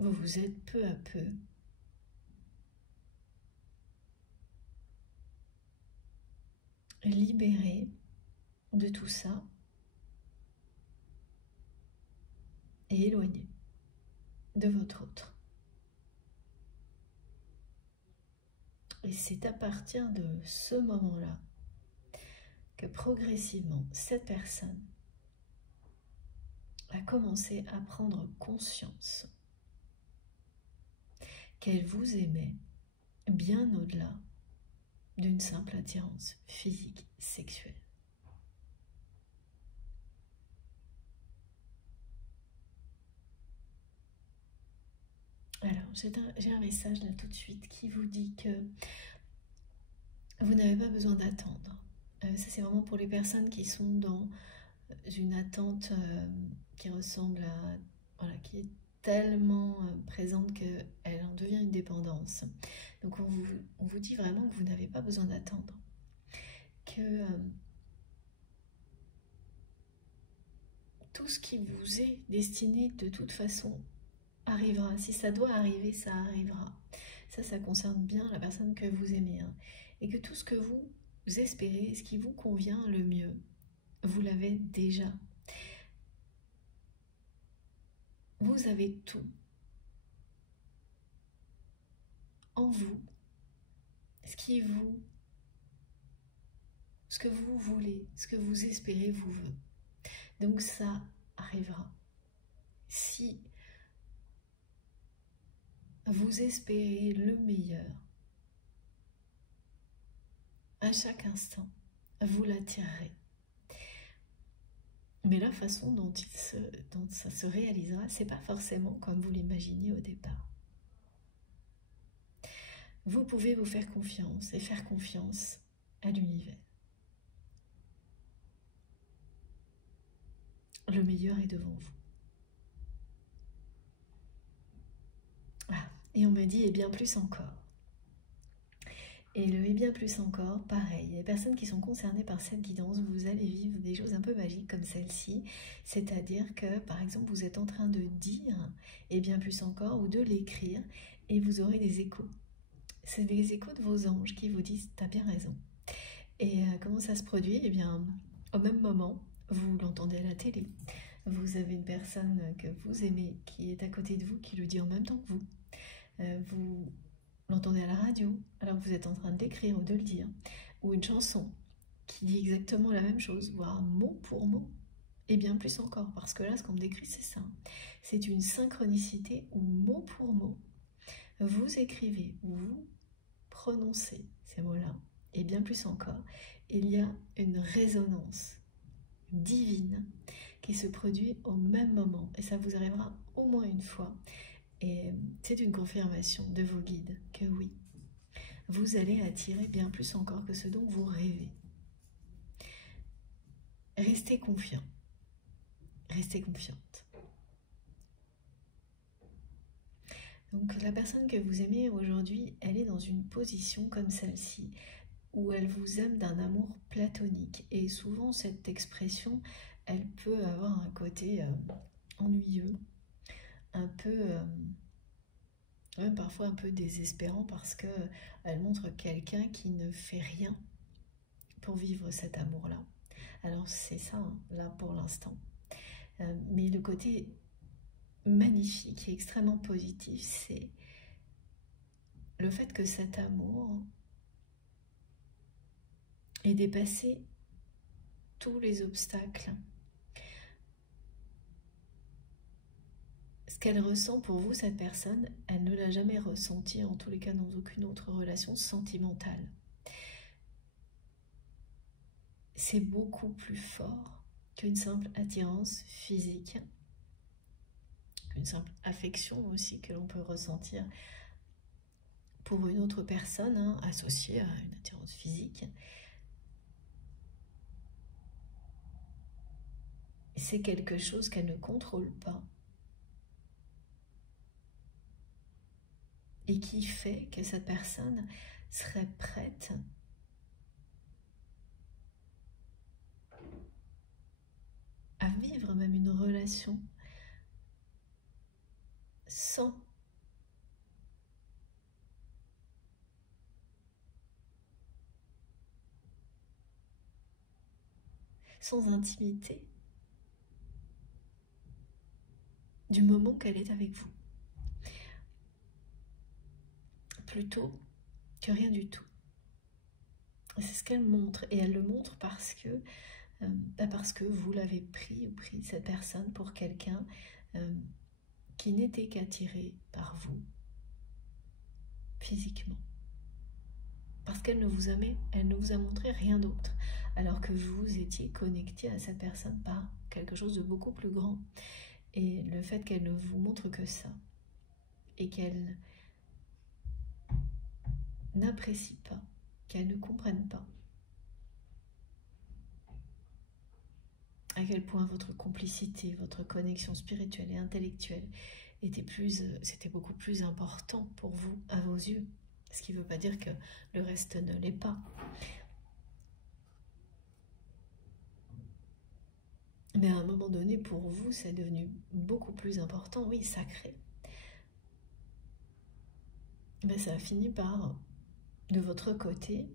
vous vous êtes peu à peu libéré de tout ça et éloigné de votre autre. Et c'est à partir de ce moment-là que progressivement, cette personne a commencé à prendre conscience qu'elle vous aimait bien au-delà d'une simple attirance physique sexuelle. Alors, j'ai un message là tout de suite qui vous dit que vous n'avez pas besoin d'attendre. Ça, c'est vraiment pour les personnes qui sont dans une attente qui ressemble à... Voilà, qui est tellement présente qu'elle en devient une dépendance. Donc, on vous dit vraiment que vous n'avez pas besoin d'attendre. Que tout ce qui vous est destiné de toute façon arrivera. Si ça doit arriver, ça arrivera. Ça concerne bien la personne que vous aimez. Hein. Et que tout ce que vous espérez, ce qui vous convient le mieux, vous l'avez déjà. Vous avez tout en vous. Ce que vous voulez, ce que vous espérez vous veut. Donc ça arrivera. Si vous espérez le meilleur, à chaque instant, vous l'attirerez. Mais la façon dont ça se réalisera, c'est pas forcément comme vous l'imaginiez au départ. Vous pouvez vous faire confiance et faire confiance à l'univers. Le meilleur est devant vous. Ah, et on me dit, et bien plus encore. Et le et bien plus encore, pareil, les personnes qui sont concernées par cette guidance, vous allez vivre des choses un peu magiques comme celle-ci, c'est-à-dire que, par exemple, vous êtes en train de dire et bien plus encore, ou de l'écrire, et vous aurez des échos. C'est des échos de vos anges qui vous disent « t'as bien raison ». Et comment ça se produit? Eh bien, au même moment, vous l'entendez à la télé, vous avez une personne que vous aimez qui est à côté de vous, qui le dit en même temps que vous. Vous l'entendez à la radio, alors que vous êtes en train d'écrire ou de le dire, ou une chanson qui dit exactement la même chose, voire mot pour mot, et bien plus encore, parce que là, ce qu'on me décrit, c'est ça. C'est une synchronicité où mot pour mot, vous écrivez, vous prononcez ces mots-là, et bien plus encore, il y a une résonance divine qui se produit au même moment, et ça vous arrivera au moins une fois. Et c'est une confirmation de vos guides que oui, vous allez attirer bien plus encore que ce dont vous rêvez. Restez confiant, restez confiante. Donc la personne que vous aimez aujourd'hui, elle est dans une position comme celle-ci, où elle vous aime d'un amour platonique. Et souvent cette expression, elle peut avoir un côté ennuyeux, un peu, même parfois un peu désespérant, parce qu'elle montre quelqu'un qui ne fait rien pour vivre cet amour-là. Alors c'est ça, hein, là pour l'instant. Mais le côté magnifique et extrêmement positif, c'est le fait que cet amour ait dépassé tous les obstacles. Ce qu'elle ressent pour vous, cette personne, elle ne l'a jamais ressenti, en tous les cas dans aucune autre relation sentimentale. C'est beaucoup plus fort qu'une simple attirance physique, qu'une simple affection aussi que l'on peut ressentir pour une autre personne, hein, associée à une attirance physique. C'est quelque chose qu'elle ne contrôle pas et qui fait que cette personne serait prête à vivre même une relation sans intimité du moment qu'elle est avec vous, plutôt que rien du tout. C'est ce qu'elle montre, et elle le montre parce que vous l'avez pris ou pris cette personne pour quelqu'un qui n'était qu'attiré par vous physiquement. Parce qu'elle ne vous aimait, elle ne vous a montré rien d'autre, alors que vous étiez connecté à cette personne par quelque chose de beaucoup plus grand. Et le fait qu'elle ne vous montre que ça, et qu'elle n'apprécie pas, qu'elle ne comprenne pas à quel point votre complicité, votre connexion spirituelle et intellectuelle c'était beaucoup plus important pour vous, à vos yeux. Ce qui ne veut pas dire que le reste ne l'est pas. Mais à un moment donné, pour vous, c'est devenu beaucoup plus important, oui, sacré. Mais ça a fini par, de votre côté,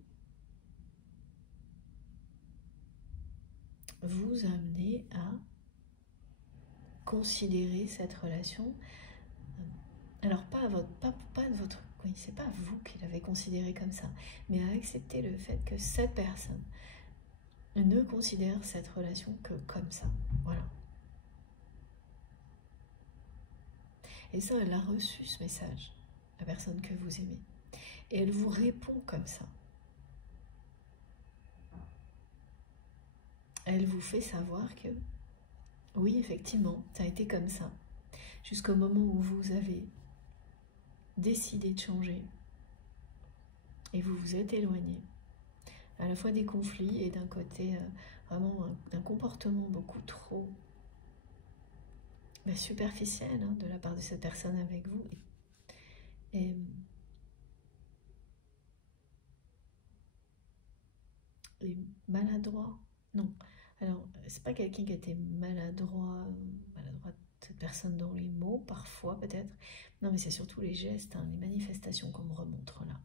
vous amener à considérer cette relation, alors pas de votre, oui, c'est pas vous qui l'avez considéré comme ça, mais à accepter le fait que cette personne ne considère cette relation que comme ça, voilà. Et ça, elle a reçu ce message, la personne que vous aimez, et elle vous répond comme ça. Elle vous fait savoir que, oui, effectivement, ça a été comme ça, jusqu'au moment où vous avez décidé de changer, et vous vous êtes éloigné, à la fois des conflits et d'un côté, vraiment d'un comportement beaucoup trop superficiel, hein, de la part de cette personne avec vous. Et maladroit, non. Alors, c'est pas quelqu'un qui a été maladroite cette personne dans les mots, parfois peut-être. Non, mais c'est surtout les gestes, hein, les manifestations qu'on me remontre là.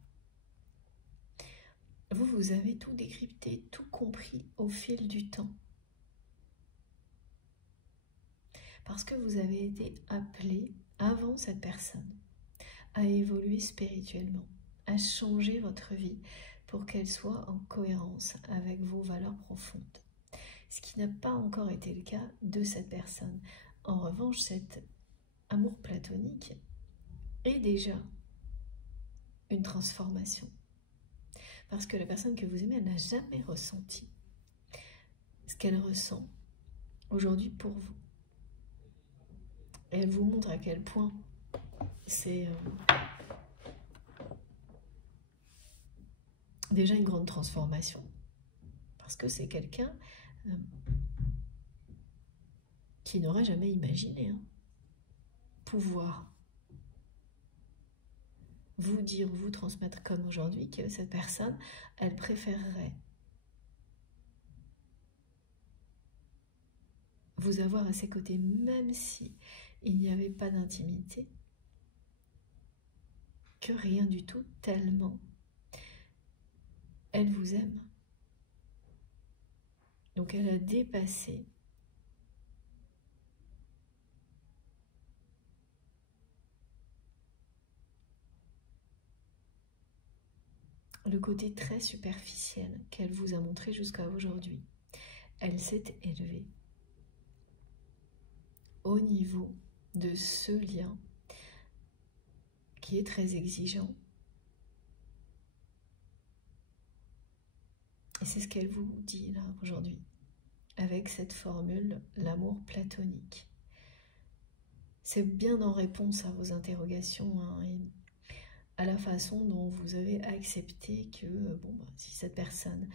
Vous avez tout décrypté, tout compris au fil du temps. Parce que vous avez été appelé, avant cette personne, à évoluer spirituellement, à changer votre vie pour qu'elle soit en cohérence avec vos valeurs profondes. Ce qui n'a pas encore été le cas de cette personne. En revanche, cet amour platonique est déjà une transformation. Parce que la personne que vous aimez, elle n'a jamais ressenti ce qu'elle ressent aujourd'hui pour vous. Et elle vous montre à quel point c'est déjà une grande transformation. Parce que c'est quelqu'un qui n'aurait jamais imaginé pouvoir vous dire, vous transmettre comme aujourd'hui que cette personne, elle préférerait vous avoir à ses côtés, même si il n'y avait pas d'intimité, que rien du tout, tellement elle vous aime. Donc elle a dépassé le côté très superficiel qu'elle vous a montré jusqu'à aujourd'hui. Elle s'est élevée au niveau de ce lien qui est très exigeant. Et c'est ce qu'elle vous dit là aujourd'hui, avec cette formule, l'amour platonique. C'est bien en réponse à vos interrogations et à la façon dont vous avez accepté que si cette personne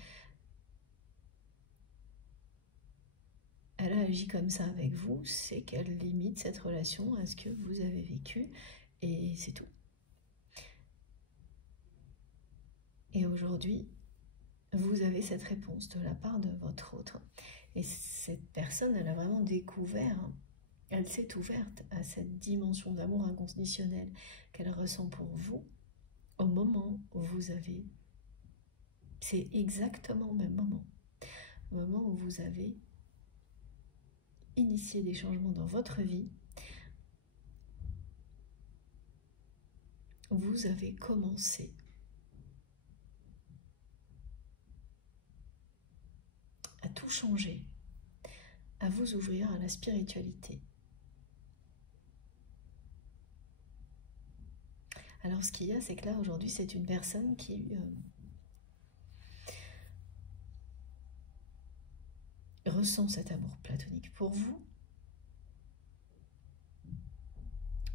elle a agi comme ça avec vous, c'est qu'elle limite cette relation à ce que vous avez vécu, et c'est tout. Et aujourd'hui, vous avez cette réponse de la part de votre autre. Et cette personne, elle a vraiment découvert, elle s'est ouverte à cette dimension d'amour inconditionnel qu'elle ressent pour vous au moment où vous avez... C'est exactement au même moment. Au moment où vous avez initié des changements dans votre vie, vous avez commencé à tout changer, à vous ouvrir à la spiritualité. Alors ce qu'il y a, c'est que là aujourd'hui c'est une personne qui ressent cet amour platonique pour vous,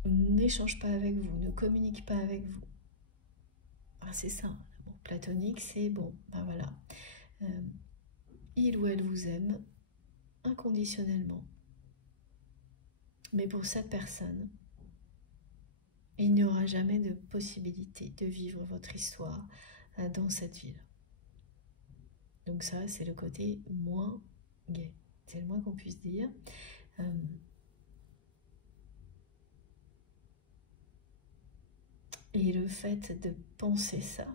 n'échange pas avec vous, ne communique pas avec vous. Ah, c'est ça, l'amour platonique, c'est bon, ben voilà. Il ou elle vous aime inconditionnellement. Mais pour cette personne, il n'y aura jamais de possibilité de vivre votre histoire dans cette ville. Donc ça, c'est le côté moins gai. C'est le moins qu'on puisse dire. Et le fait de penser ça,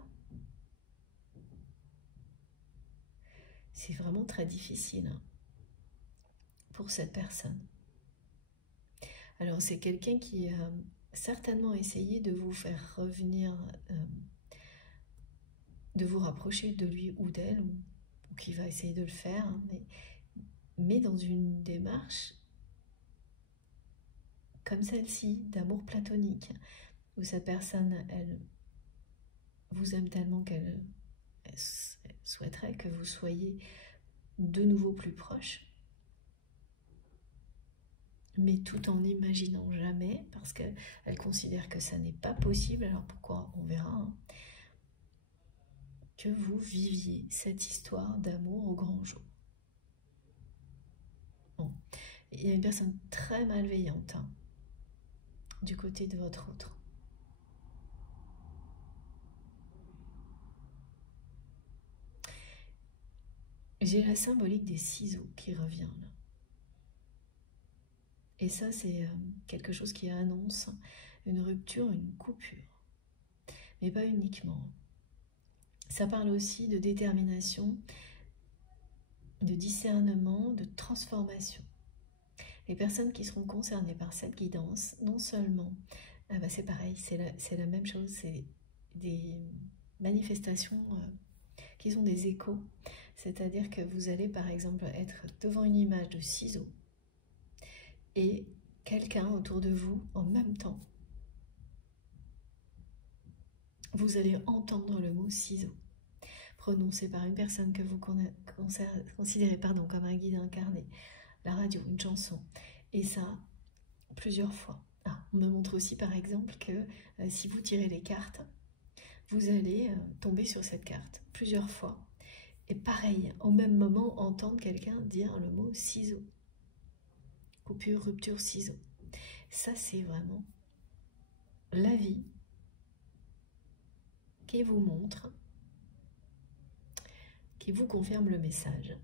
c'est vraiment très difficile pour cette personne. Alors c'est quelqu'un qui a certainement essayé de vous faire revenir, de vous rapprocher de lui ou d'elle, ou qui va essayer de le faire, mais dans une démarche comme celle-ci, d'amour platonique, où cette personne, elle vous aime tellement qu'elle souhaiterait que vous soyez de nouveau plus proches, mais tout en n'imaginant jamais, parce qu'elle considère que ça n'est pas possible, alors pourquoi, on verra, que vous viviez cette histoire d'amour au grand jour. Bon. Il y a une personne très malveillante du côté de votre autre. J'ai la symbolique des ciseaux qui revient là. Et ça, c'est quelque chose qui annonce une rupture, une coupure. Mais pas uniquement. Ça parle aussi de détermination, de discernement, de transformation. Les personnes qui seront concernées par cette guidance, non seulement, c'est pareil, c'est la même chose, c'est des manifestations qui sont des échos. C'est-à-dire que vous allez par exemple être devant une image de ciseaux et quelqu'un autour de vous en même temps. Vous allez entendre le mot ciseaux prononcé par une personne que vous considérez comme un guide incarné, la radio, une chanson, et ça plusieurs fois. Ah, On me montre aussi par exemple que si vous tirez les cartes, vous allez tomber sur cette carte plusieurs fois. Et pareil, au même moment, entendre quelqu'un dire le mot ciseaux. Coupure, rupture, ciseaux. Ça, c'est vraiment la vie qui vous montre, qui vous confirme le message.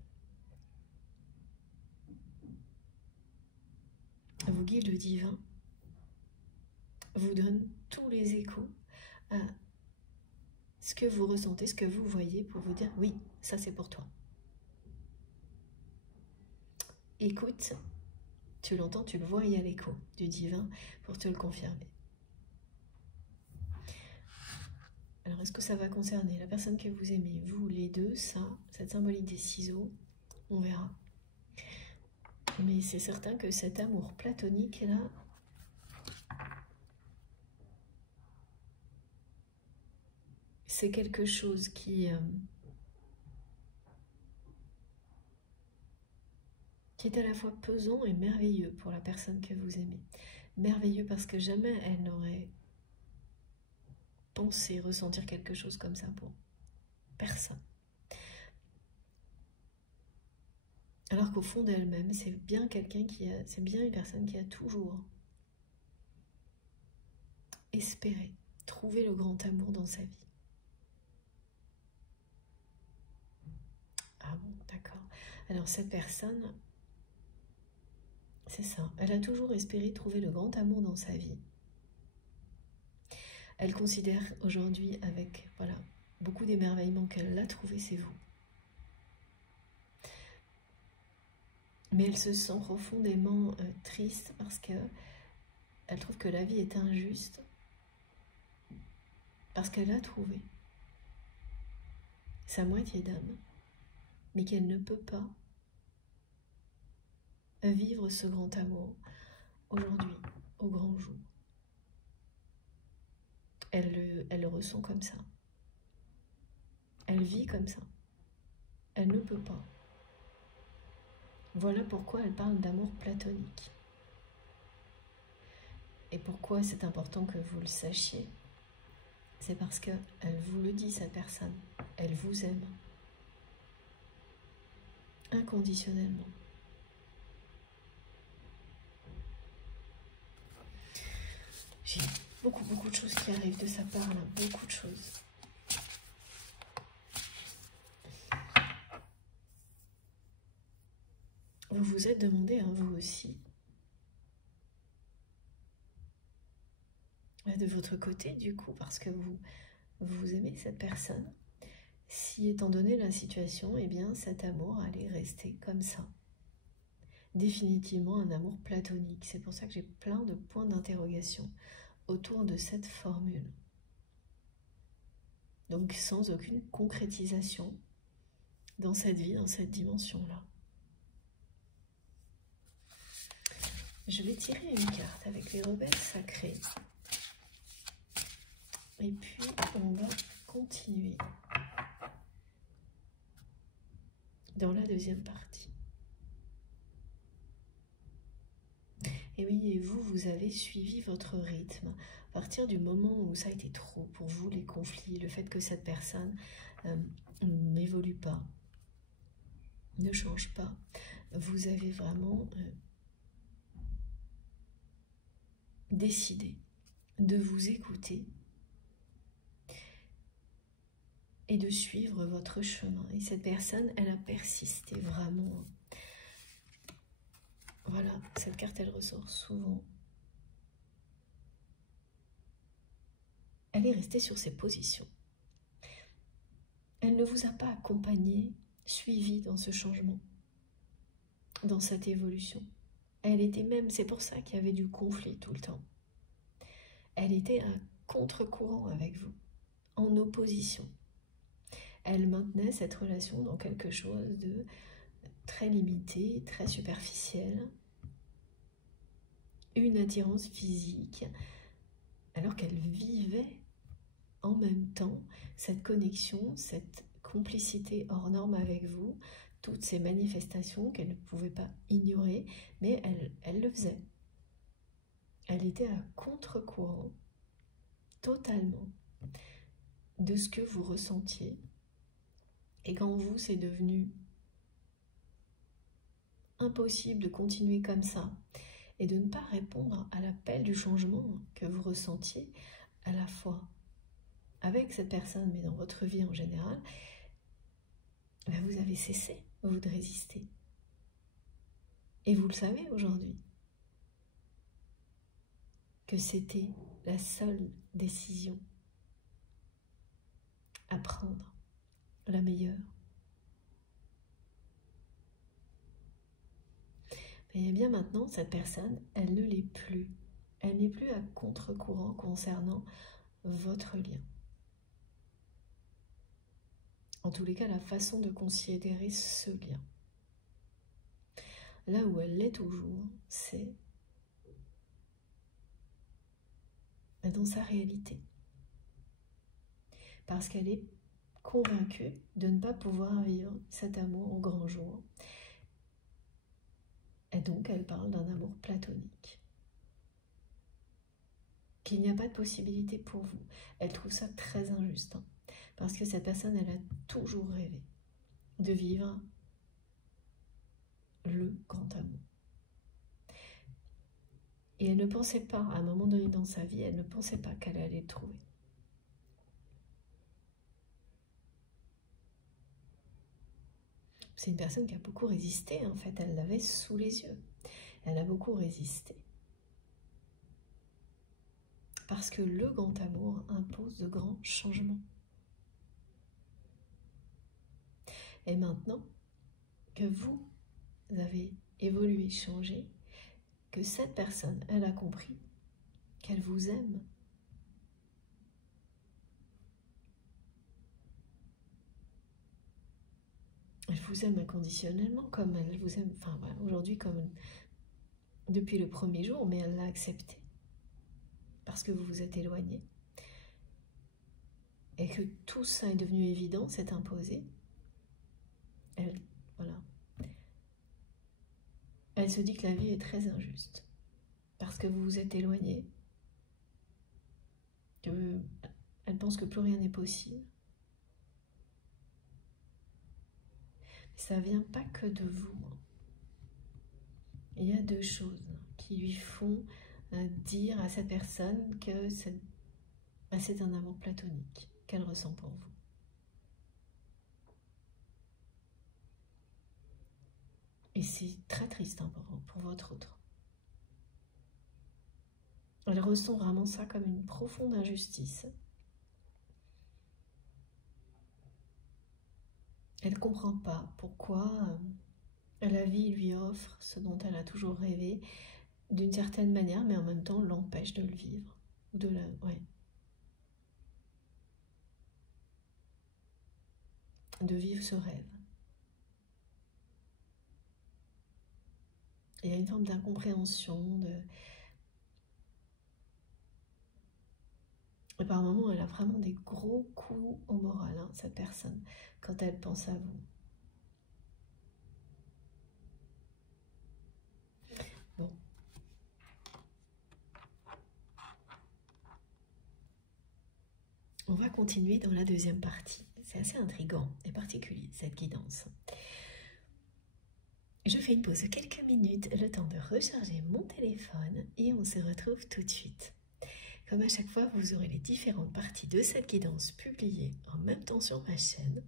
Vous guide le divin, vous donne tous les échos à ce que vous ressentez, ce que vous voyez pour vous dire oui, ça c'est pour toi. Écoute, tu l'entends, tu le vois, il y a l'écho du divin pour te le confirmer. Alors est-ce que ça va concerner la personne que vous aimez, vous les deux, ça, cette symbolique des ciseaux, on verra. Mais c'est certain que cet amour platonique là, c'est quelque chose qui est à la fois pesant et merveilleux pour la personne que vous aimez. Merveilleux parce que jamais elle n'aurait pensé ressentir quelque chose comme ça pour personne. Alors qu'au fond d'elle-même, c'est bien quelqu'un c'est bien une personne qui a toujours espéré trouver le grand amour dans sa vie. Ah bon, d'accord. Alors cette personne, c'est ça, elle a toujours espéré trouver le grand amour dans sa vie. Elle considère aujourd'hui avec beaucoup d'émerveillement qu'elle l'a trouvé, c'est vous. Mais elle se sent profondément triste parce qu'elle trouve que la vie est injuste, parce qu'elle a trouvé sa moitié d'âme, mais qu'elle ne peut pas vivre ce grand amour aujourd'hui, au grand jour. Elle le ressent comme ça. Elle vit comme ça. Elle ne peut pas. Voilà pourquoi elle parle d'amour platonique. Et pourquoi c'est important que vous le sachiez? C'est parce qu'elle vous le dit, cette personne. Elle vous aime. Inconditionnellement. J'ai beaucoup de choses qui arrivent de sa part, là. Beaucoup de choses. Vous vous êtes demandé, vous aussi, de votre côté, du coup, parce que vous aimez cette personne, si, étant donné la situation, eh bien, cet amour allait rester comme ça. Définitivement un amour platonique. C'est pour ça que j'ai plein de points d'interrogation autour de cette formule. Donc, sans aucune concrétisation dans cette vie, dans cette dimension-là. Je vais tirer une carte avec les rebelles sacrés. Et puis, on va continuer dans la deuxième partie. Et oui, et vous avez suivi votre rythme. À partir du moment où ça a été trop pour vous, les conflits, le fait que cette personne n'évolue pas, ne change pas, vous avez vraiment décidé de vous écouter et de suivre votre chemin. Et cette personne, elle a persisté vraiment. Voilà, cette carte, elle ressort souvent. Elle est restée sur ses positions. Elle ne vous a pas accompagné, suivi dans ce changement, dans cette évolution. Elle était même, c'est pour ça qu'il y avait du conflit tout le temps. Elle était à contre-courant avec vous, en opposition. Elle maintenait cette relation dans quelque chose de très limité, très superficiel, une attirance physique, alors qu'elle vivait en même temps cette connexion, cette complicité hors norme avec vous, toutes ces manifestations qu'elle ne pouvait pas ignorer, mais elle le faisait. elle était à contre-courant, totalement, de ce que vous ressentiez. Et quand vous, c'est devenu impossible de continuer comme ça et de ne pas répondre à l'appel du changement que vous ressentiez à la fois avec cette personne, mais dans votre vie en général, vous avez cessé, vous, de résister. Et vous le savez aujourd'hui, que c'était la seule décision à prendre, la meilleure. Et bien maintenant, cette personne, elle ne l'est plus. Elle n'est plus à contre-courant concernant votre lien. En tous les cas, la façon de considérer ce lien. Là où elle l'est toujours, c'est dans sa réalité. Parce qu'elle est convaincue de ne pas pouvoir vivre cet amour au grand jour. Et donc, elle parle d'un amour platonique. Qu'il n'y a pas de possibilité pour vous. Elle trouve ça très injuste. Parce que cette personne, elle a toujours rêvé de vivre le grand amour. Et elle ne pensait pas, à un moment donné dans sa vie, elle ne pensait pas qu'elle allait le trouver. C'est une personne qui a beaucoup résisté, en fait. Elle l'avait sous les yeux. Elle a beaucoup résisté. Parce que le grand amour impose de grands changements. Et maintenant que vous avez évolué, changé, que cette personne, elle a compris qu'elle vous aime. Elle vous aime inconditionnellement, comme elle vous aime, enfin voilà, aujourd'hui comme depuis le premier jour, mais elle l'a accepté. Parce que vous vous êtes éloigné. Et que tout ça est devenu évident, s'est imposé. Elle, voilà. Elle se dit que la vie est très injuste. Parce que vous vous êtes éloigné. Elle pense que plus rien n'est possible. Mais ça ne vient pas que de vous. Il y a deux choses qui lui font dire à cette personne que c'est un amour platonique qu'elle ressent pour vous. Et c'est très triste pour votre autre. Elle ressent vraiment ça comme une profonde injustice. Elle ne comprend pas pourquoi la vie lui offre ce dont elle a toujours rêvé d'une certaine manière, mais en même temps l'empêche de le vivre. De vivre ce rêve. Il y a une forme d'incompréhension, Et par moments, elle a vraiment des gros coups au moral, cette personne, quand elle pense à vous. Bon. On va continuer dans la deuxième partie. C'est assez intriguant et particulier, cette guidance. Je fais une pause de quelques minutes, le temps de recharger mon téléphone et on se retrouve tout de suite. Comme à chaque fois, vous aurez les différentes parties de cette guidance publiées en même temps sur ma chaîne,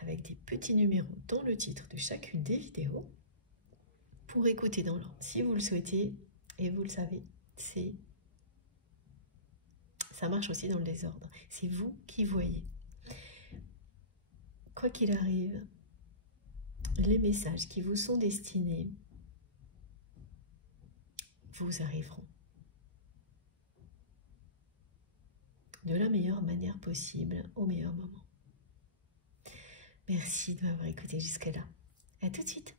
avec des petits numéros dans le titre de chacune des vidéos, pour écouter dans l'ordre si vous le souhaitez, et vous le savez, ça marche aussi dans le désordre, c'est vous qui voyez. Quoi qu'il arrive, les messages qui vous sont destinés vous arriveront de la meilleure manière possible, au meilleur moment. Merci de m'avoir écouté jusque-là. À tout de suite.